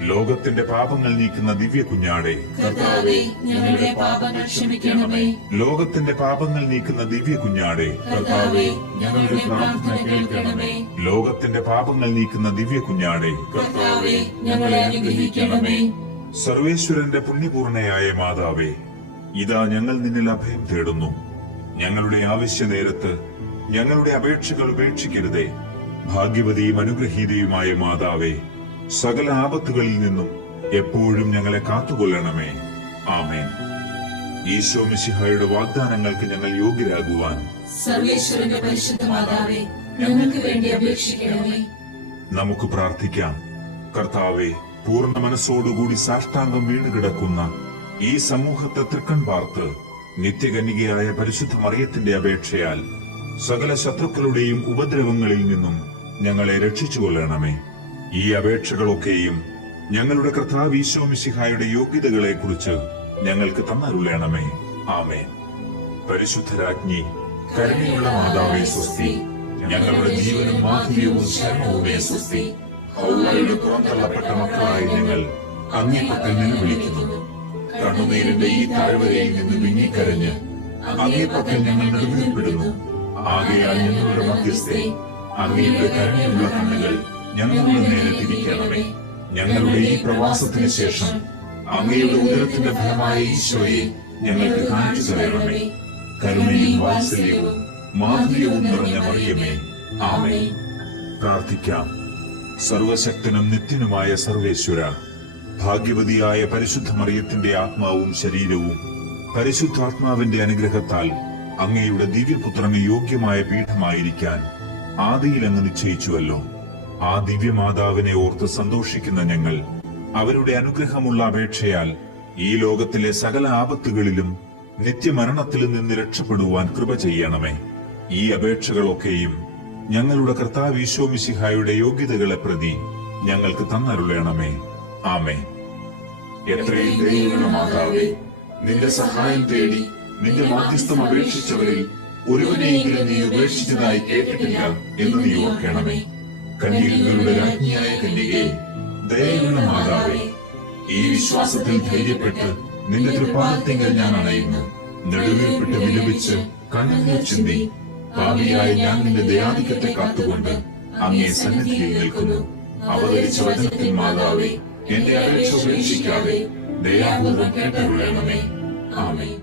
ലോകത്തിന്റെ പാപങ്ങൾ നീക്കുന്ന ദിവ്യ കുഞ്ഞാടെ, കർത്താവേ, ഞങ്ങളുടെ പാപങ്ങൾ ക്ഷമിക്കണമേ. ലോകത്തിന്റെ പാപങ്ങൾ നീക്കുന്ന ദിവ്യ കുഞ്ഞാടെ, കർത്താവേ, ഞങ്ങളുടെ പ്രാർത്ഥന കേൾക്കണമേ. ലോകത്തിന്റെ പാപങ്ങൾ നീക്കുന്ന ദിവ്യ കുഞ്ഞാടെ, കർത്താവേ, ഞങ്ങളെ അനുഗ്രഹിക്കണമേ. സർവേശ്വരന്റെ പുണ്യപൂർണയായ മാതാവേ, ഇതാ ഞങ്ങൾ നിന്നിൽ അഭയം തേടുന്നു. ഞങ്ങളുടെ ആവശ്യ നേരത്ത് ഞങ്ങളുടെ അപേക്ഷകൾ ഉപേക്ഷിക്കരുതേ. ഭാഗ്യവതിയും അനുഗ്രഹീതയുമായ മാതാവേ, സകല ആപത്തുകളിൽ നിന്നും എപ്പോഴും ഞങ്ങളെ കാത്തുകൊള്ളണമേ. ആമേൻ. ഈശോ മിശിഹായുടെ വാഗ്ദാനങ്ങൾക്ക് ഞങ്ങൾ യോഗ്യരാകുവാൻ സർവേശ്വരന്റെ പരിശുദ്ധ മാതാവേ, ഞങ്ങൾക്ക് വേണ്ടി അപേക്ഷിക്കണമേ. നമുക്ക് പ്രാർത്ഥിക്കാം. കർത്താവെ, പൂർണ്ണ മനസ്സോടുകൂടി സാഷ്ടാംഗം വീണുകിടക്കുന്ന ഈ സമൂഹത്തെ തൃക്കൺ പാർത്ത് നിത്യകന്യകയായ പരിശുദ്ധ മറിയത്തിന്റെ അപേക്ഷയാൽ സകല ശത്രുക്കളുടെയും ഉപദ്രവങ്ങളിൽ നിന്നും ഞങ്ങളെ രക്ഷിച്ചുകൊള്ളണമേ. ഈ അപേക്ഷകളൊക്കെയും ഞങ്ങളുടെ കർത്താവ് ഈശോ മിശിഹായുടെ യോഗ്യതകളെ കുറിച്ച് ഞങ്ങൾക്ക് തന്നരുളണമേ. ആമേൻ. പരിശുദ്ധരാജ്ഞി, കരുണയുള്ള മാതാവേ സ്വസ്തി. ഞങ്ങളുടെ ജീവനും മാധുര്യവും ശരണവുമേ സ്വസ്തി. ഹൗവയുടെ പുറന്തള്ളപ്പെട്ട മക്കളായി ഞങ്ങൾ അങ്ങേപ്പക്കൽ നിലവിളിക്കുന്നു. കണ്ണുനീരിന്റെ ഈ താഴ്വരയിൽ നിന്ന് വിങ്ങിക്കരഞ്ഞ് അങ്ങേപ്പക്കൽ ഞങ്ങൾ നെടുവീർപ്പെടുന്നു. ആകയാൽ ഞങ്ങളുടെ മധ്യസ്ഥെ, അങ്ങയുടെ കരുണയുള്ള കണ്ണുകൾ ഞങ്ങളുടെ നേരെ തിരിക്കണമേ. ഞങ്ങളുടെ ഈ പ്രവാസത്തിന് ശേഷം അങ്ങയുടെ ഉദരത്തിന്റെ ഫലമായ ഈശോയെ ഞങ്ങൾക്ക് കാണിച്ചു തരണമേ. കരുണയും വാത്സല്യവും മാധുര്യവും നിറഞ്ഞ മറിയമേ, ആമേൻ. പ്രാർത്ഥിക്കാം. സർവശക്തനും നിത്യനുമായ സർവേശ്വര, ഭാഗ്യവതിയായ പരിശുദ്ധ മറിയത്തിന്റെ ആത്മാവും ശരീരവും പരിശുദ്ധാത്മാവിന്റെ അനുഗ്രഹത്താൽ അങ്ങയുടെ ദിവ്യപുത്രന് യോഗ്യമായ പീഠമായിരിക്കാൻ ആദിയിൽ അങ്ങ് നിശ്ചയിച്ചുവല്ലോ. ആ ദിവ്യമാതാവിനെ ഓർത്ത് സന്തോഷിക്കുന്ന ഞങ്ങൾ അവരുടെ അനുഗ്രഹമുള്ള അപേക്ഷയാൽ ഈ ലോകത്തിലെ സകല ആപത്തുകളിലും നിത്യമരണത്തിലും നിന്ന് രക്ഷപ്പെടുവാൻ കൃപ ചെയ്യണമേ. ഈ അപേക്ഷകളൊക്കെയും ഞങ്ങളുടെ കർത്താവ് ഈശോ മിശിഹായുടെ യോഗ്യതകളെ പ്രതി ഞങ്ങൾക്ക് തന്നരുളണമേ. ആമേൻ. എത്രയും ദയയുള്ള മാതാവേ, നിന്റെ സഹായം തേടി നിന്റെ മാധ്യസ്ഥം അപേക്ഷിച്ചവരിൽ ഒരുവനെയെങ്കിലും നീ ഉപേക്ഷിച്ചതായി കേട്ടിട്ടില്ല എന്ന് നീ ഓർക്കണമേ. കന്യകകളുടെ രാജ്ഞിയായ കന്യകയെ, ദയയുള്ള മാതാവേ, ഈ വിശ്വാസത്തിൽ ധൈര്യപ്പെട്ട് നിന്റെ തൃപ്പാദത്തിങ്കൽ ഞാൻ അണയുന്നു. നെടുവീർപ്പിട്ട് വിലപിച്ച് കണ്ണുനീർ ചിന്തി പാപിയായ ഞാൻ നിന്റെ ദയാധിക്യത്തെ കാത്തുകൊണ്ട് അങ്ങേ സന്നിധിയിൽ നിൽക്കുന്നു. അവതരിച്ച വചനത്തിൽ മാതാവേ, എന്റെ അപേക്ഷ ഉപേക്ഷിക്കാതെ ദയാപൂർവം കേട്ടരുളണമേ. ആമേൻ.